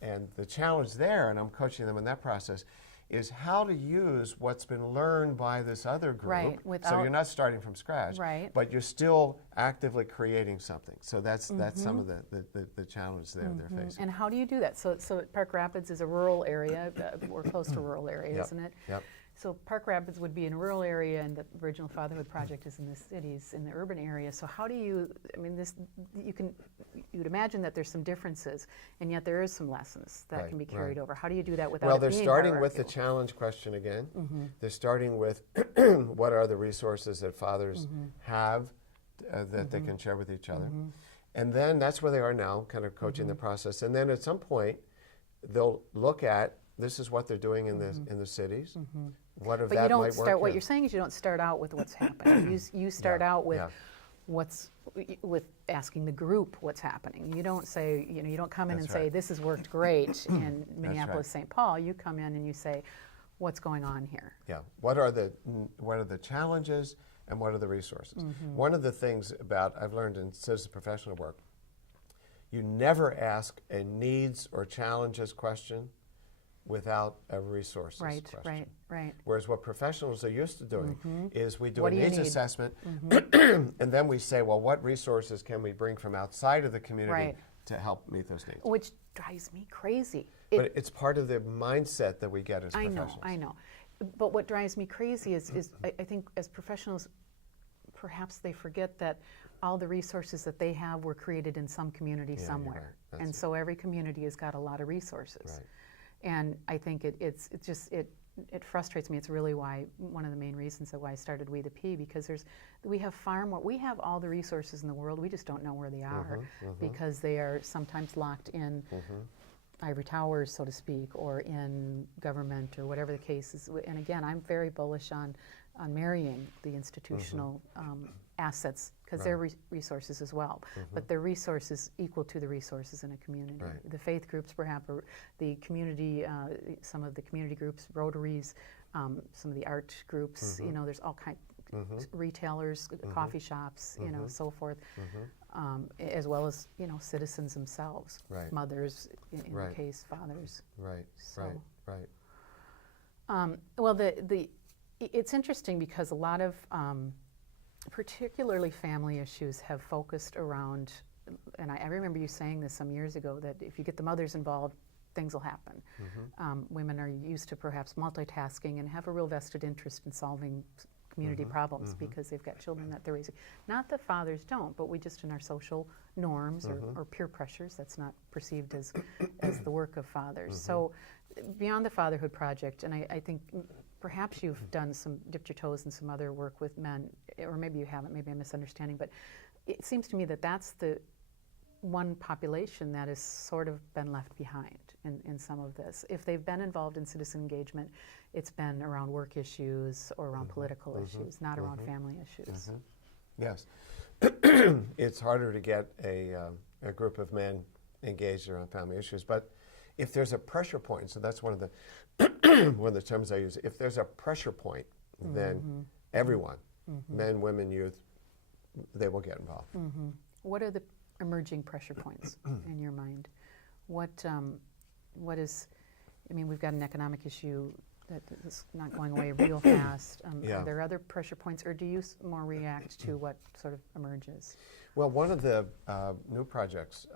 And the challenge there, and I'm coaching them in that process, is how to use what's been learned by this other group. Right, So you're not starting from scratch, Right. but you're still actively creating something. So that's some of the challenge there they're facing. And how do you do that? So Park Rapids is a rural area. We're close to a rural area, Yep, isn't it? yep. So Park Rapids would be in a rural area, and the original Fatherhood Project is in the cities, in the urban area. So how do you? I mean, you'd imagine that there's some differences, and yet there is some lessons that can be carried over. How do you do that without? Well, it they're being starting with the hierarchical? challenge question again. They're starting with what are the resources that fathers have that they can share with each other. And then that's where they are now, kind of coaching the process. And then at some point, they'll look at, this is what they're doing in the cities. What if But that you don't might start. work What here? you're saying is you don't start out with what's happening. You start out with with asking the group what's happening. You don't say, you don't come in That's and say right. this has worked great in Minneapolis, right. St. Paul. You come in and you say, what's going on here? Yeah. What are the challenges and what are the resources? One of the things I've learned in citizen professional work, you never ask a needs or challenges question without a resources question. Right. Whereas what professionals are used to doing is we do What a do you needs need? assessment, and then we say, well, what resources can we bring from outside of the community Right. to help meet those needs? Which drives me crazy. But it's part of the mindset that we get as professionals. I know. But what drives me crazy is I think as professionals, perhaps they forget that all the resources that they have were created in some community Yeah, you're somewhere. right. That's And it. so every community has got a lot of resources. Right. And I think it frustrates me. It's really one of the main reasons why I started WetheP, because we have all the resources in the world. We just don't know where they are because they are sometimes locked in ivory towers, so to speak, or in government or whatever the case is. And again, I'm very bullish on marrying the institutional assets, because they're resources as well, but they're resources equal to the resources in a community. Right. The faith groups, perhaps, or the community, some of the community groups, Rotaries, some of the art groups. There's all kinds, retailers, coffee shops, so forth, as well as citizens themselves, Right. mothers, in Right. the case, fathers. Right. So- Right. Well, it's interesting because a lot of particularly family issues have focused around, and I remember you saying this some years ago, that if you get the mothers involved, things will happen. Women are used to perhaps multitasking and have a real vested interest in solving community problems because they've got children that they're raising. Not that fathers don't, but we just in our social norms or peer pressures, that's not perceived as the work of fathers. So beyond the Fatherhood Project, and I think perhaps you've dipped your toes in some other work with men, or maybe you haven't, maybe I'm misunderstanding, but it seems to me that that's the one population that has sort of been left behind in some of this. If they've been involved in citizen engagement, it's been around work issues or around political issues, not around family issues. Yes. It's harder to get a group of men engaged around family issues, but if there's a pressure point, so that's one of the one of the terms I use. If there's a pressure point, then everyone, men, women, youth, they will get involved. What are the emerging pressure points in your mind? What is? I mean, we've got an economic issue that is not going away real fast. Are there other pressure points, or do you more react to what sort of emerges? Well, one of the new projects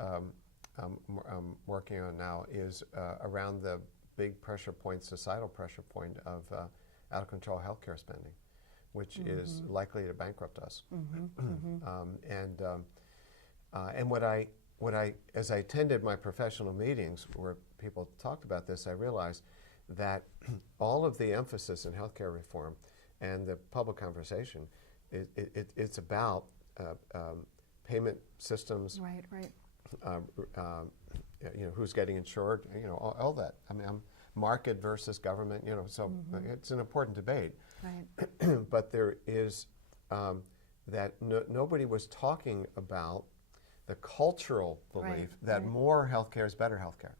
I'm working on now is around the big pressure point, societal pressure point of out of control healthcare spending, which is likely to bankrupt us. And what I as I attended my professional meetings where people talked about this, I realized that all of the emphasis in healthcare reform and the public conversation, it's about payment systems. Right, right. Who's getting insured, all that. I mean, market versus government, so it's an important debate. Right. But there is that nobody was talking about the cultural belief that more healthcare is better healthcare.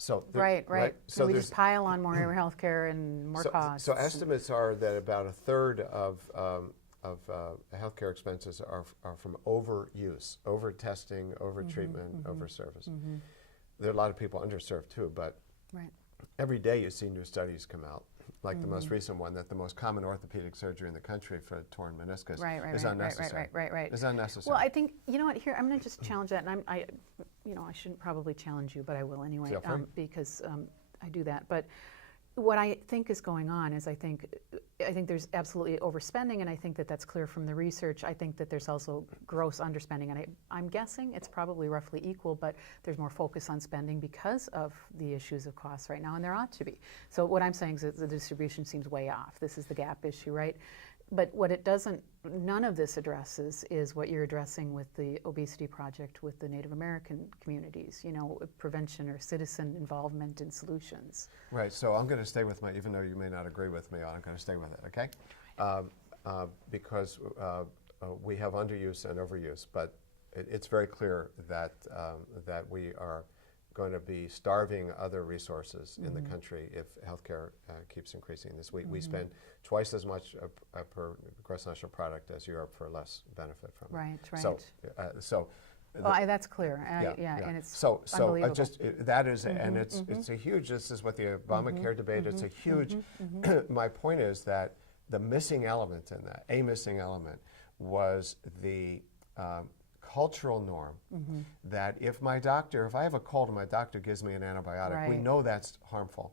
So right. So we just pile on more healthcare and more costs. So estimates are that about a third of healthcare expenses are from overuse, over testing, over treatment, over service. There are a lot of people underserved too, but every day you see new studies come out, like the most recent one, that the most common orthopedic surgery in the country for a torn meniscus is unnecessary. Right. Is unnecessary. Well, I think, here, I'm going to just challenge that, and I shouldn't probably challenge you, but I will anyway, because I do that. But what I think is going on is I think there's absolutely overspending, and I think that that's clear from the research. I think that there's also gross underspending, and I'm guessing it's probably roughly equal, but there's more focus on spending because of the issues of costs right now, and there ought to be. So what I'm saying is that the distribution seems way off. This is the gap issue, right? But what none of this addresses is what you're addressing with the obesity project with the Native American communities, prevention or citizen involvement in solutions. Right, so I'm going to stay with even though you may not agree with me, I'm going to stay with it, okay? Because we have underuse and overuse, but it's very clear that we are going to be starving other resources in the country if healthcare keeps increasing. We spend twice as much per gross national product as Europe for less benefit from it. Right. So that's clear. And it's unbelievable. That is, and it's a huge. This is what the Obamacare debate. It's a huge. My point is that the missing element in that, a missing element, was the cultural norm that if I have a cold and my doctor gives me an antibiotic, we know that's harmful,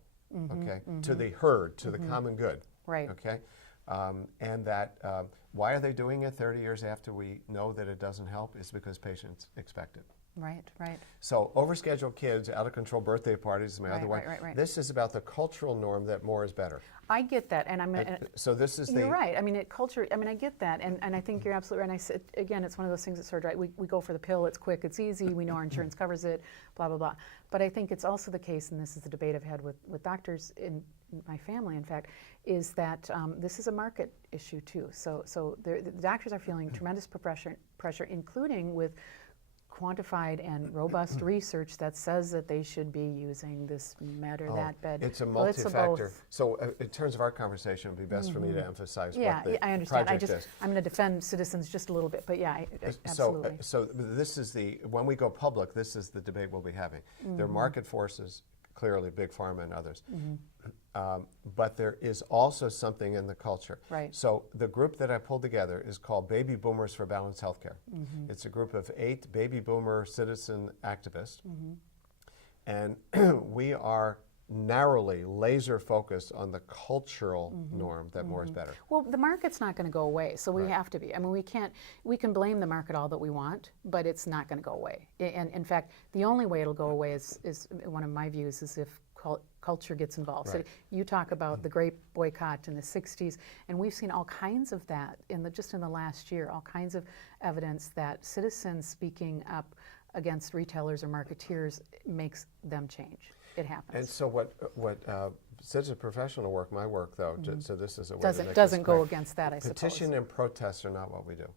okay, to the herd, to the common good, okay, and that why are they doing it 30 years after we know that it doesn't help? It's because patients expect it. Right. So overscheduled kids, out of control birthday parties is my other one. This is about the cultural norm that more is better. I get that, and so this is you're right. I mean, culture. I mean, I get that, and I think you're absolutely right. And I said again, it's one of those things that sort of right. We go for the pill. It's quick. It's easy. We know our insurance covers it. Blah blah blah. But I think it's also the case, and this is the debate I've had with doctors in my family. In fact, is that this is a market issue too. So the doctors are feeling tremendous pressure, including with quantified and robust research that says that they should be using this med or that bed. It's a multi-factor. So in terms of our conversation, it would be best for me to emphasize what the I understand. project is. I'm going to defend citizens just a little bit, but absolutely. So this is when we go public, this is the debate we'll be having. There are market forces, clearly big pharma and others. But there is also something in the culture. Right. So the group that I pulled together is called Baby Boomers for Balanced Healthcare. It's a group of 8 baby boomer citizen activists. And we are narrowly laser focused on the cultural norm that more is better. Well, the market's not going to go away, so we have to be. I mean, we can blame the market all that we want, but it's not going to go away. And in fact, the only way it'll go away is one of my views is if culture gets involved. So you talk about the grape boycott in the 60s, and we've seen all kinds of that just in the last year, all kinds of evidence that citizens speaking up against retailers or marketeers makes them change. It happens. And so what citizen professional work, my work though, so this is a way to make doesn't this go clear. against that, I suppose. Petition and protests are not what we do.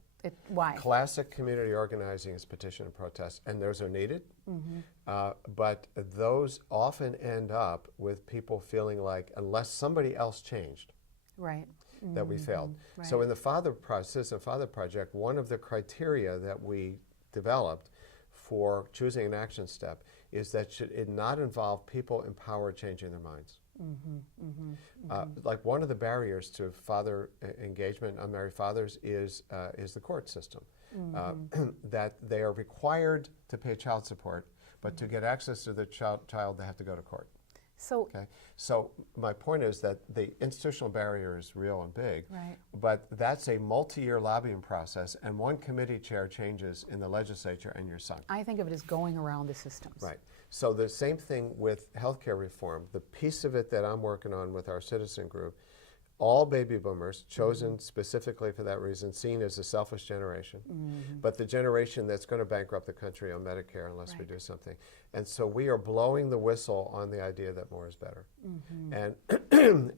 Why? Classic community organizing is petition and protest, and those are needed, but those often end up with people feeling like unless somebody else changed, that we failed. So in the Citizen Father Project, one of the criteria that we developed for choosing an action step is that should it not involve people in power changing their minds. Like one of the barriers to father engagement, unmarried fathers, is the court system. That they are required to pay child support, but to get access to the child, they have to go to court. So my point is that the institutional barrier is real and big, but that's a multi-year lobbying process, and one committee chair changes in the legislature and you're sunk. I think of it as going around the systems. Right. So the same thing with healthcare reform. The piece of it that I'm working on with our citizen group, all baby boomers, chosen specifically for that reason, seen as a selfish generation, but the generation that's going to bankrupt the country on Medicare unless we do something. And so we are blowing the whistle on the idea that more is better. And,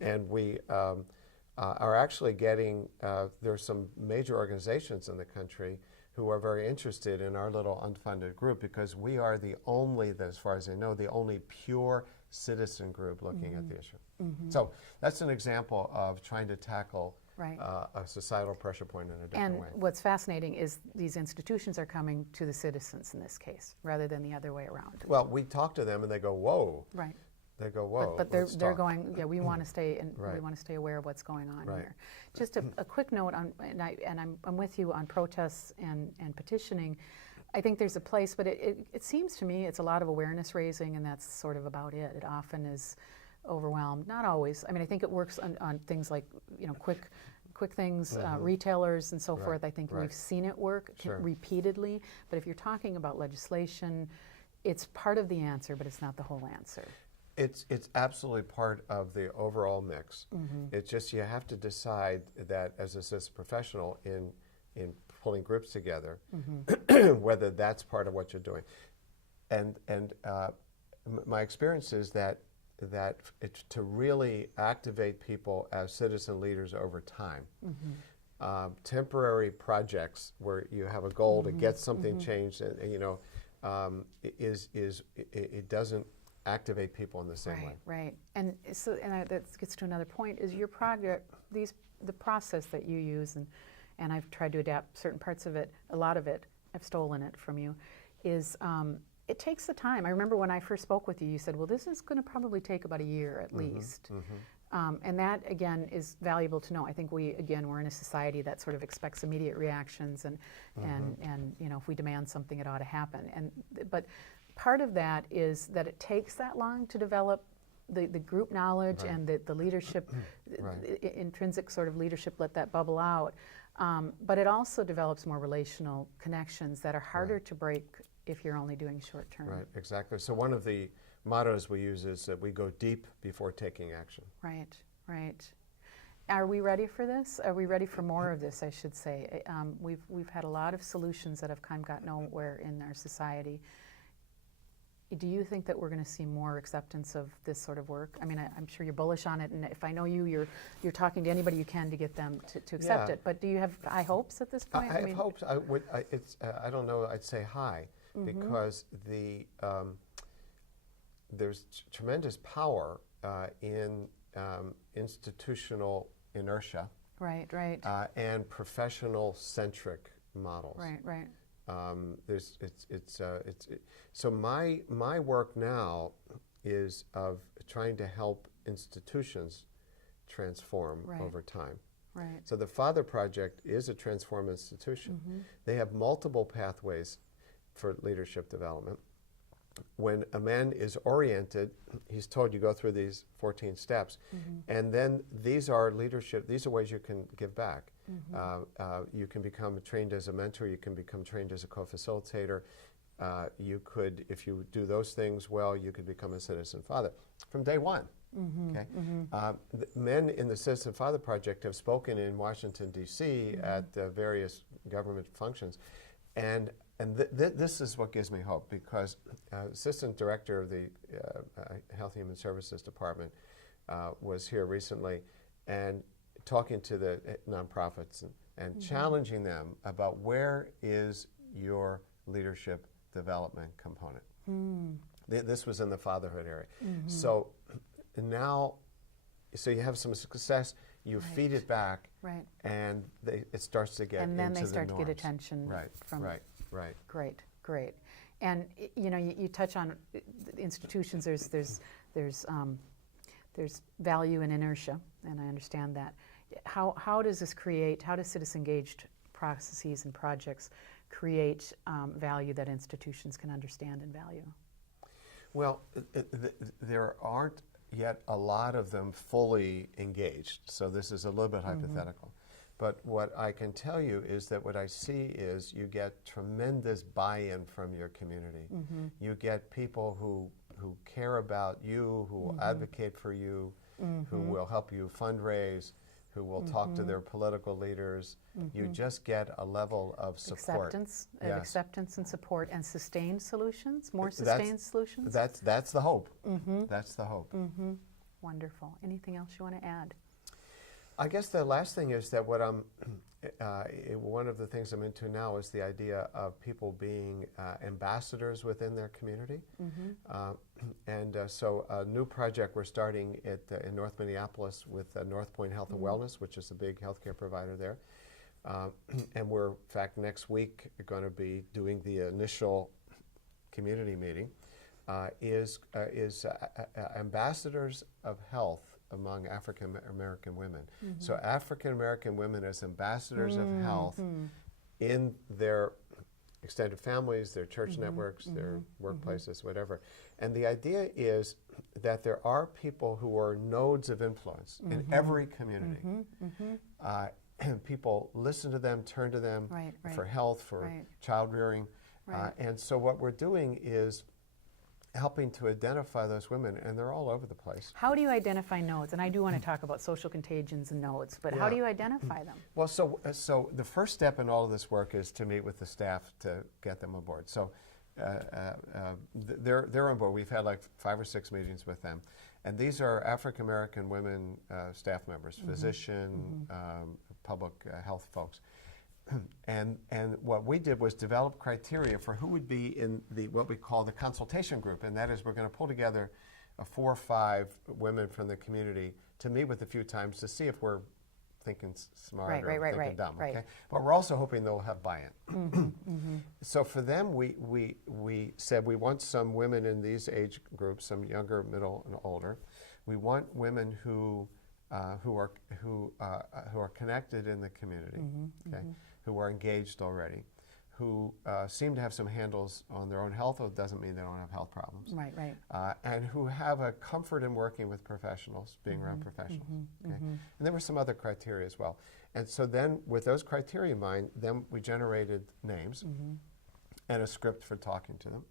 and we are actually getting, there are some major organizations in the country who are very interested in our little unfunded group because we are the only, as far as I know, the only pure citizen group looking at the issue. So that's an example of trying to tackle a societal pressure point in a different way. And what's fascinating is these institutions are coming to the citizens in this case, rather than the other way around. Well, we talk to them and they go, whoa. Right. They go, whoa. But they're going, yeah, we want to stay and we want to stay aware of what's going on Right. here. Just a quick note on, and I'm with you on protests and petitioning. I think there's a place, but it seems to me it's a lot of awareness raising, and that's sort of about it. It often is overwhelmed. Not always. I mean, I think it works on things like, you know, quick things, retailers and so forth. I think we've seen it work repeatedly. But if you're talking about legislation, it's part of the answer, but it's not the whole answer. It's absolutely part of the overall mix. It's just you have to decide that as a citizen professional in pulling groups together, whether that's part of what you're doing. And my experience is that it's to really activate people as citizen leaders over time. Temporary projects where you have a goal to get something changed, and you know, it doesn't activate people in the same way. Right. And so, that gets to another point. Is your project the process that you use, and I've tried to adapt certain parts of it. A lot of it, I've stolen it from you. Is it takes the time. I remember when I first spoke with you, you said, well, this is going to probably take about a year at least. And that, again, is valuable to know. I think we're in a society that sort of expects immediate reactions, and you know, if we demand something, it ought to happen. But part of that is that it takes that long to develop the group knowledge and the leadership, intrinsic sort of leadership, let that bubble out. But it also develops more relational connections that are harder to break if you're only doing short term. Right, exactly. So one of the mottos we use is that we go deep before taking action. Right, right. Are we ready for this? Are we ready for more of this, I should say? We've had a lot of solutions that have kind of got nowhere in our society. Do you think that we're going to see more acceptance of this sort of work? I mean, I'm sure you're bullish on it, and if I know you, you're talking to anybody you can to get them to accept it. But do you have high hopes at this point? I have hopes. I don't know. I'd say high because there's tremendous power in institutional inertia. Right, right. And professional-centric models. Right, right. So my work now is of trying to help institutions transform over time. Right. So the Father Project is a transform institution. They have multiple pathways for leadership development. When a man is oriented, he's told you go through these 14 steps, and then these are leadership, these are ways you can give back. You can become trained as a mentor, you can become trained as a co-facilitator. You could, if you do those things well, you could become a citizen father from day one. Okay? Men in the Citizen Father Project have spoken in Washington, D.C. at various government functions, and this is what gives me hope, because Assistant Director of the Health and Human Services Department was here recently and talking to the nonprofits and challenging them about where is your leadership development component. This was in the fatherhood area. So now, so you have some success, you feed it back, and it starts to get into the norms. And then they start to get attention from... Right. Great, great. And you know, you touch on institutions. There's value in inertia, and I understand that. How does this create? How does citizen-engaged processes and projects create value that institutions can understand and value? Well, there aren't yet a lot of them fully engaged, so this is a little bit hypothetical. But what I can tell you is that what I see is you get tremendous buy-in from your community. You get people who care about you, who will advocate for you, who will help you fundraise, who will talk to their political leaders. You just get a level of support. Acceptance and support, and sustained solutions, more sustained solutions? That's the hope. That's the hope. Wonderful. Anything else you want to add? I guess the last thing is that what I'm, one of the things I'm into now is the idea of people being ambassadors within their community. So a new project we're starting in North Minneapolis with North Point Health and Wellness, which is a big healthcare provider there. And we're, in fact, next week going to be doing the initial community meeting, is ambassadors of health among African American women. So African American women as ambassadors of health in their extended families, their church networks, their workplaces, whatever. And the idea is that there are people who are nodes of influence in every community. And people listen to them, turn to them for health, for child rearing. And so what we're doing is helping to identify those women, and they're all over the place. How do you identify nodes? And I do want to talk about social contagions and nodes, but how do you identify them? Well, so the first step in all of this work is to meet with the staff to get them on board. So they're on board. We've had like 5 or 6 meetings with them. And these are African American women staff members, physician, public health folks. And what we did was develop criteria for who would be in what we call the consultation group, and that is we're going to pull together 4 or 5 women from the community to meet with a few times to see if we're thinking smart or thinking dumb. Okay? But we're also hoping they'll have buy-in. So for them, we said we want some women in these age groups, some younger, middle, and older. We want women who are connected in the community. Okay? Who are engaged already, who seem to have some handles on their own health, though it doesn't mean they don't have health problems. And who have a comfort in working with professionals, being around professionals. Okay? And there were some other criteria as well. And so then with those criteria in mind, then we generated names and a script for talking to them.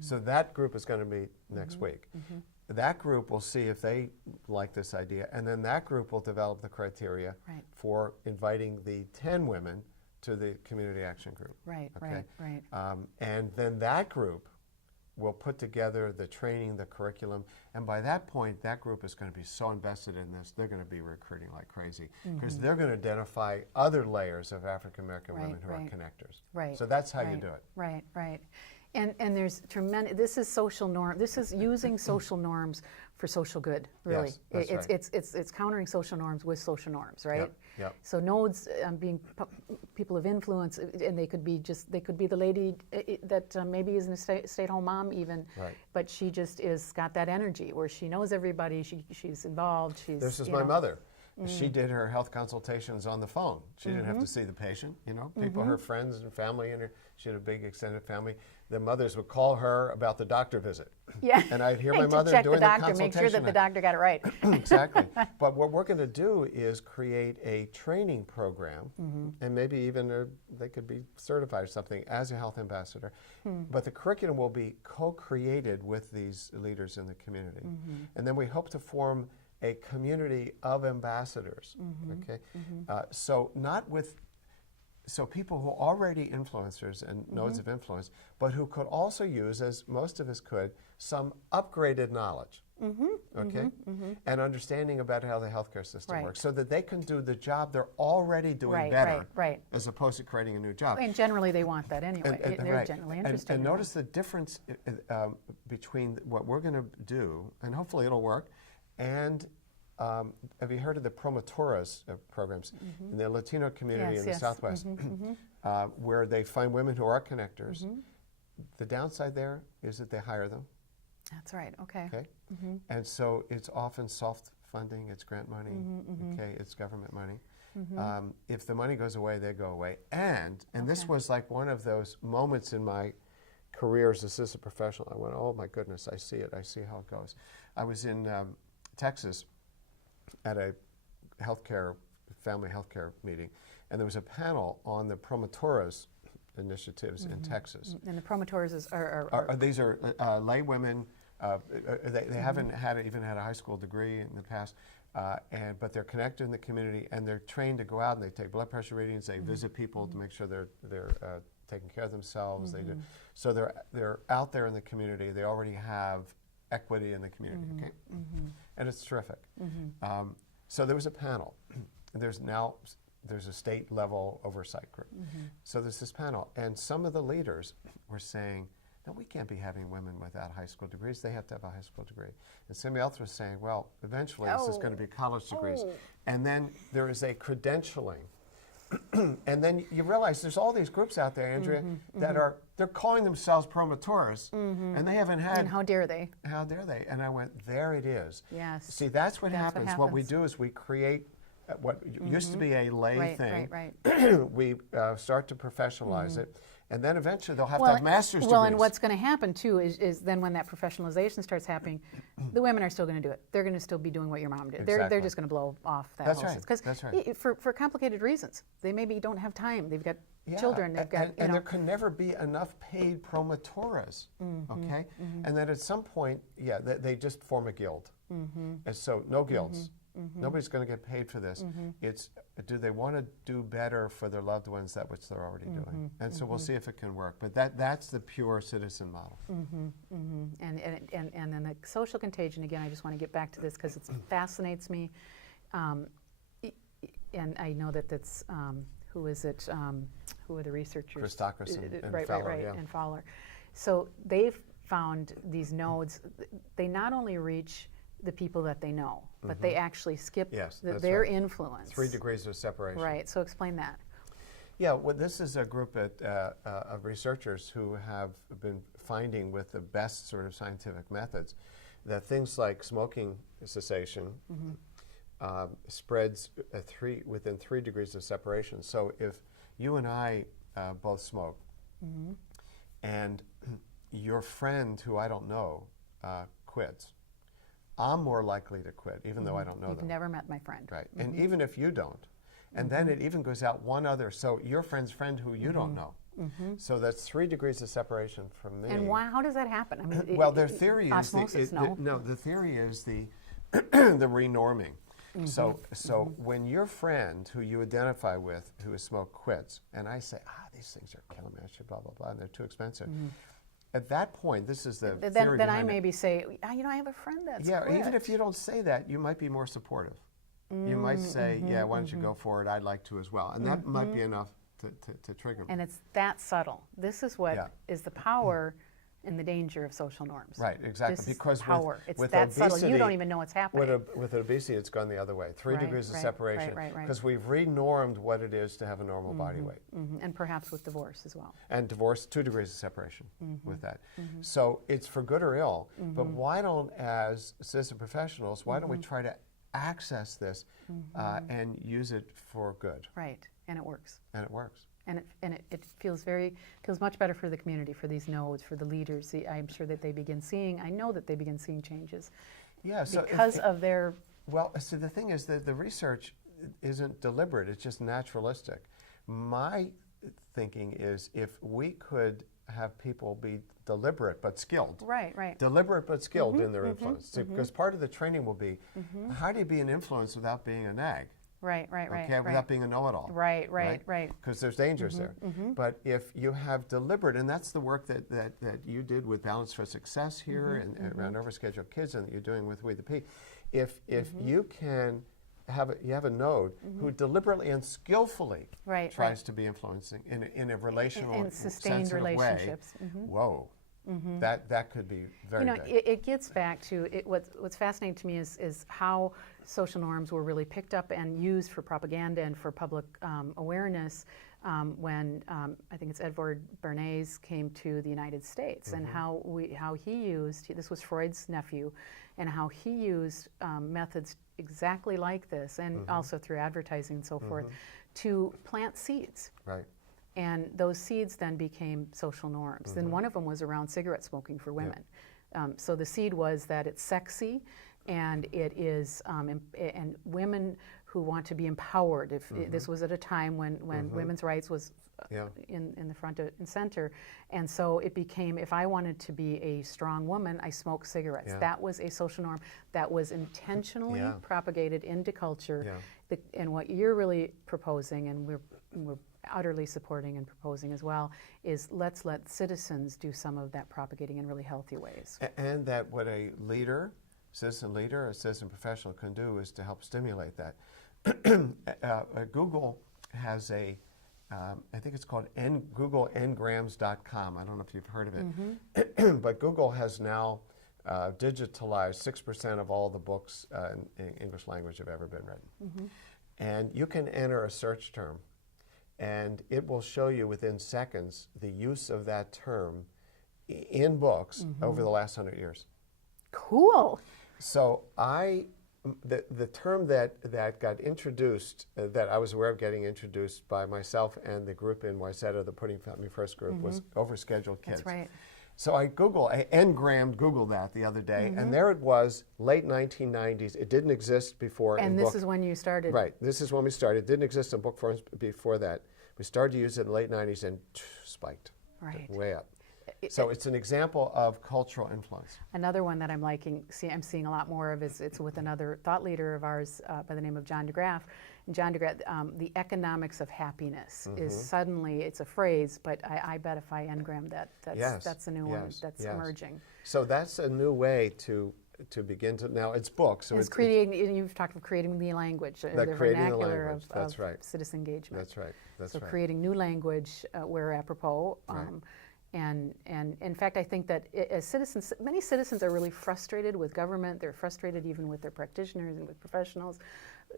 So that group is going to meet next week. That group will see if they like this idea, and then that group will develop the criteria for inviting the 10 women to the community action group. And then that group will put together the training, the curriculum, and by that point, that group is going to be so invested in this, they're going to be recruiting like crazy, because they're going to identify other layers of African American women who are connectors. So that's how you do it. And there's tremendous, this is social norm, this is using social norms for social good, really. Yes, that's It's countering social norms with social norms, right? Yep. So nodes being people of influence, and they could be the lady that maybe isn't a stay-at-home mom even, but she just got that energy where she knows everybody, she's involved, This is my mother. She did her health consultations on the phone. She didn't have to see the patient, people, her friends and family, and she had a big extended family. The mothers would call her about the doctor visit. And I'd hear my mother doing the consultation. Make sure that the doctor got it right. Exactly. But what we're going to do is create a training program, and maybe even they could be certified or something as a health ambassador. But the curriculum will be co-created with these leaders in the community. And then we hope to form a community of ambassadors, so people who are already influencers and nodes of influence, but who could also use, as most of us could, some upgraded knowledge, and understanding about how the healthcare system works, so that they can do the job they're already doing better, as opposed to creating a new job. And generally they want that anyway. They're generally interested and in notice the difference between what we're going to do, and hopefully it'll work, and have you heard of the promotoras programs in the Latino community in the Southwest, where they find women who are connectors? The downside there is that they hire them. That's right. Okay. And so it's often soft funding, it's grant money, it's government money. If the money goes away, they go away. And this was like one of those moments in my career as assistant professional. I went, oh my goodness, I see it. I see how it goes. I was in Texas at a healthcare family health care meeting, and there was a panel on the promotoras initiatives in Texas. And the promotors These are lay women. They haven't even had a high school degree in the past, but they're connected in the community, and they're trained to go out and they take blood pressure readings. They visit people to make sure they're taking care of themselves. They do. So they're out there in the community. They already have equity in the community, okay? And it's terrific. So there was a panel. There's a state level oversight group. So there's this panel, and some of the leaders were saying, no, we can't be having women without high school degrees. They have to have a high school degree. And somebody else was saying, well, eventually this is going to be college degrees. And then there is a credentialing. And then you realize there's all these groups out there, Andrea, that they're calling themselves promotores, and they haven't had. And how dare they? How dare they? And I went, there it is. Yes. See, that's what happens. What we do is we create what used to be a lay thing. We start to professionalize it, and then eventually they'll have to have master's degrees. Well, and what's going to happen too is then when that professionalization starts happening, the women are still going to do it. They're going to still be doing what your mom did. Exactly. They're just going to blow off that That's whole right. system. That's right. For complicated reasons. They maybe don't have time. They've got children. They've got and there can never be enough paid promotoras, okay? And then at some point, they just form a guild. And so no guilds. Nobody's going to get paid for this. It's, do they want to do better for their loved ones, that which they're already doing? And so we'll see if it can work. But that's the pure citizen model. And then the social contagion, again, I just want to get back to this because it fascinates me. And I know that's, who is it? Who are the researchers? Christakis and right, Fowler, right, and Fowler. So they've found these nodes. They not only reach the people that they know, but they actually skip their influence. 3 degrees of separation. Right, so explain that. Yeah, well, this is a group of researchers who have been finding with the best sort of scientific methods that things like smoking cessation spreads within 3 degrees of separation. So if you and I both smoke, and your friend who I don't know quits, I'm more likely to quit, even though I don't know them. You've never met my friend. Right, and even if you don't, and then it even goes out one other, so your friend's friend who you don't know. So that's 3 degrees of separation from me. And how does that happen? I mean, well, their theory is osmosis, the theory is the the renorming. So when your friend who you identify with who has smoked quits, and I say, these things are killing me, I should blah blah blah, and they're too expensive. At that point, this is the theory then I maybe say, I have a friend that's quit. Even if you don't say that, you might be more supportive. You might say, why don't you go for it? I'd like to as well. And that might be enough to trigger me. And it's that subtle. This is what is the power and the danger of social norms. Right, exactly. This because power. It's with that obesity, subtle. You don't even know what's happening. With obesity, it's gone the other way. 3 degrees of separation. Right. Because we've renormed what it is to have a normal body weight. And perhaps with divorce as well. And divorce, 2 degrees of separation with that. So it's for good or ill. But why don't, as citizen professionals, why don't we try to access this and use it for good? Right, and it works. And it works. And it feels much better for the community, for these nodes, for the leaders. I'm sure that they begin seeing. I know that they begin seeing changes. Yeah. So because of their. Well, so the thing is that the research isn't deliberate; it's just naturalistic. My thinking is if we could have people be deliberate but skilled. Right. Deliberate but skilled in their influence. Because part of the training will be how do you be an influence without being a nag? Right. Okay, without being a know-it-all. Right. Because there's dangers there. But if you have deliberate, and that's the work that you did with Balance for Success here and around Overscheduled Kids, and that you're doing with WetheP, if you can have a node who deliberately and skillfully tries to be influencing in a relational and sustained relationships. Way, whoa. That could be very big. It gets back to what's fascinating to me is how social norms were really picked up and used for propaganda and for public awareness when I think it's Edward Bernays came to the United States and how he used, this was Freud's nephew, and how he used methods exactly like this and also through advertising and so forth to plant seeds. Right. And those seeds then became social norms. Then one of them was around cigarette smoking for women. So the seed was that it's sexy, and it is, and women who want to be empowered. If this was at a time when women's rights was in the front and center, and so it became, if I wanted to be a strong woman, I smoked cigarettes. That was a social norm that was intentionally propagated into culture. And what you're really proposing, and we're utterly supporting and proposing as well, is let's let citizens do some of that propagating in really healthy ways. And that what a leader, citizen leader, a citizen professional can do is to help stimulate that. Google has a, I think it's called GoogleNgrams.com. I don't know if you've heard of it. But Google has now digitalized 6% of all the books in English language have ever been written. And you can enter a search term, and it will show you within seconds the use of that term in books over the last 100 years. Cool. So the term that got introduced, that I was aware of getting introduced by myself and the group in Wayzata, the Putting Family First group, was overscheduled kids. That's right. So I Googled that the other day, and there it was, late 1990s. It didn't exist before. And this is when you started. Right. This is when we started. It didn't exist in book form before that. We started to use it in the late 90s and spiked. Right. Way up. So it's an example of cultural influence. Another one that I'm liking, I'm seeing a lot more of, is it's with another thought leader of ours by the name of John DeGraff. And John DeGraff, the economics of happiness is suddenly, it's a phrase, but I bet if I engram that's a new one that's emerging. So that's a new way to begin to, now it's books. So it's creating, you've talked of creating the language, the vernacular of citizen engagement. That's right. That's right. So creating new language where apropos. And in fact, I think that as citizens, many citizens are really frustrated with government. They're frustrated even with their practitioners and with professionals,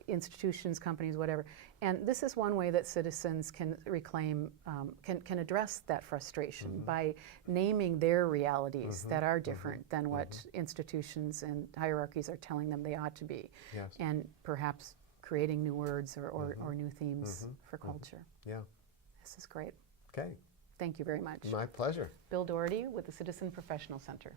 institutions, companies, whatever. And this is one way that citizens can reclaim, can address that frustration by naming their realities that are different than what institutions and hierarchies are telling them they ought to be. And perhaps creating new words or new themes for culture. This is great. Okay. Thank you very much. My pleasure. Bill Doherty with the Citizen Professional Center.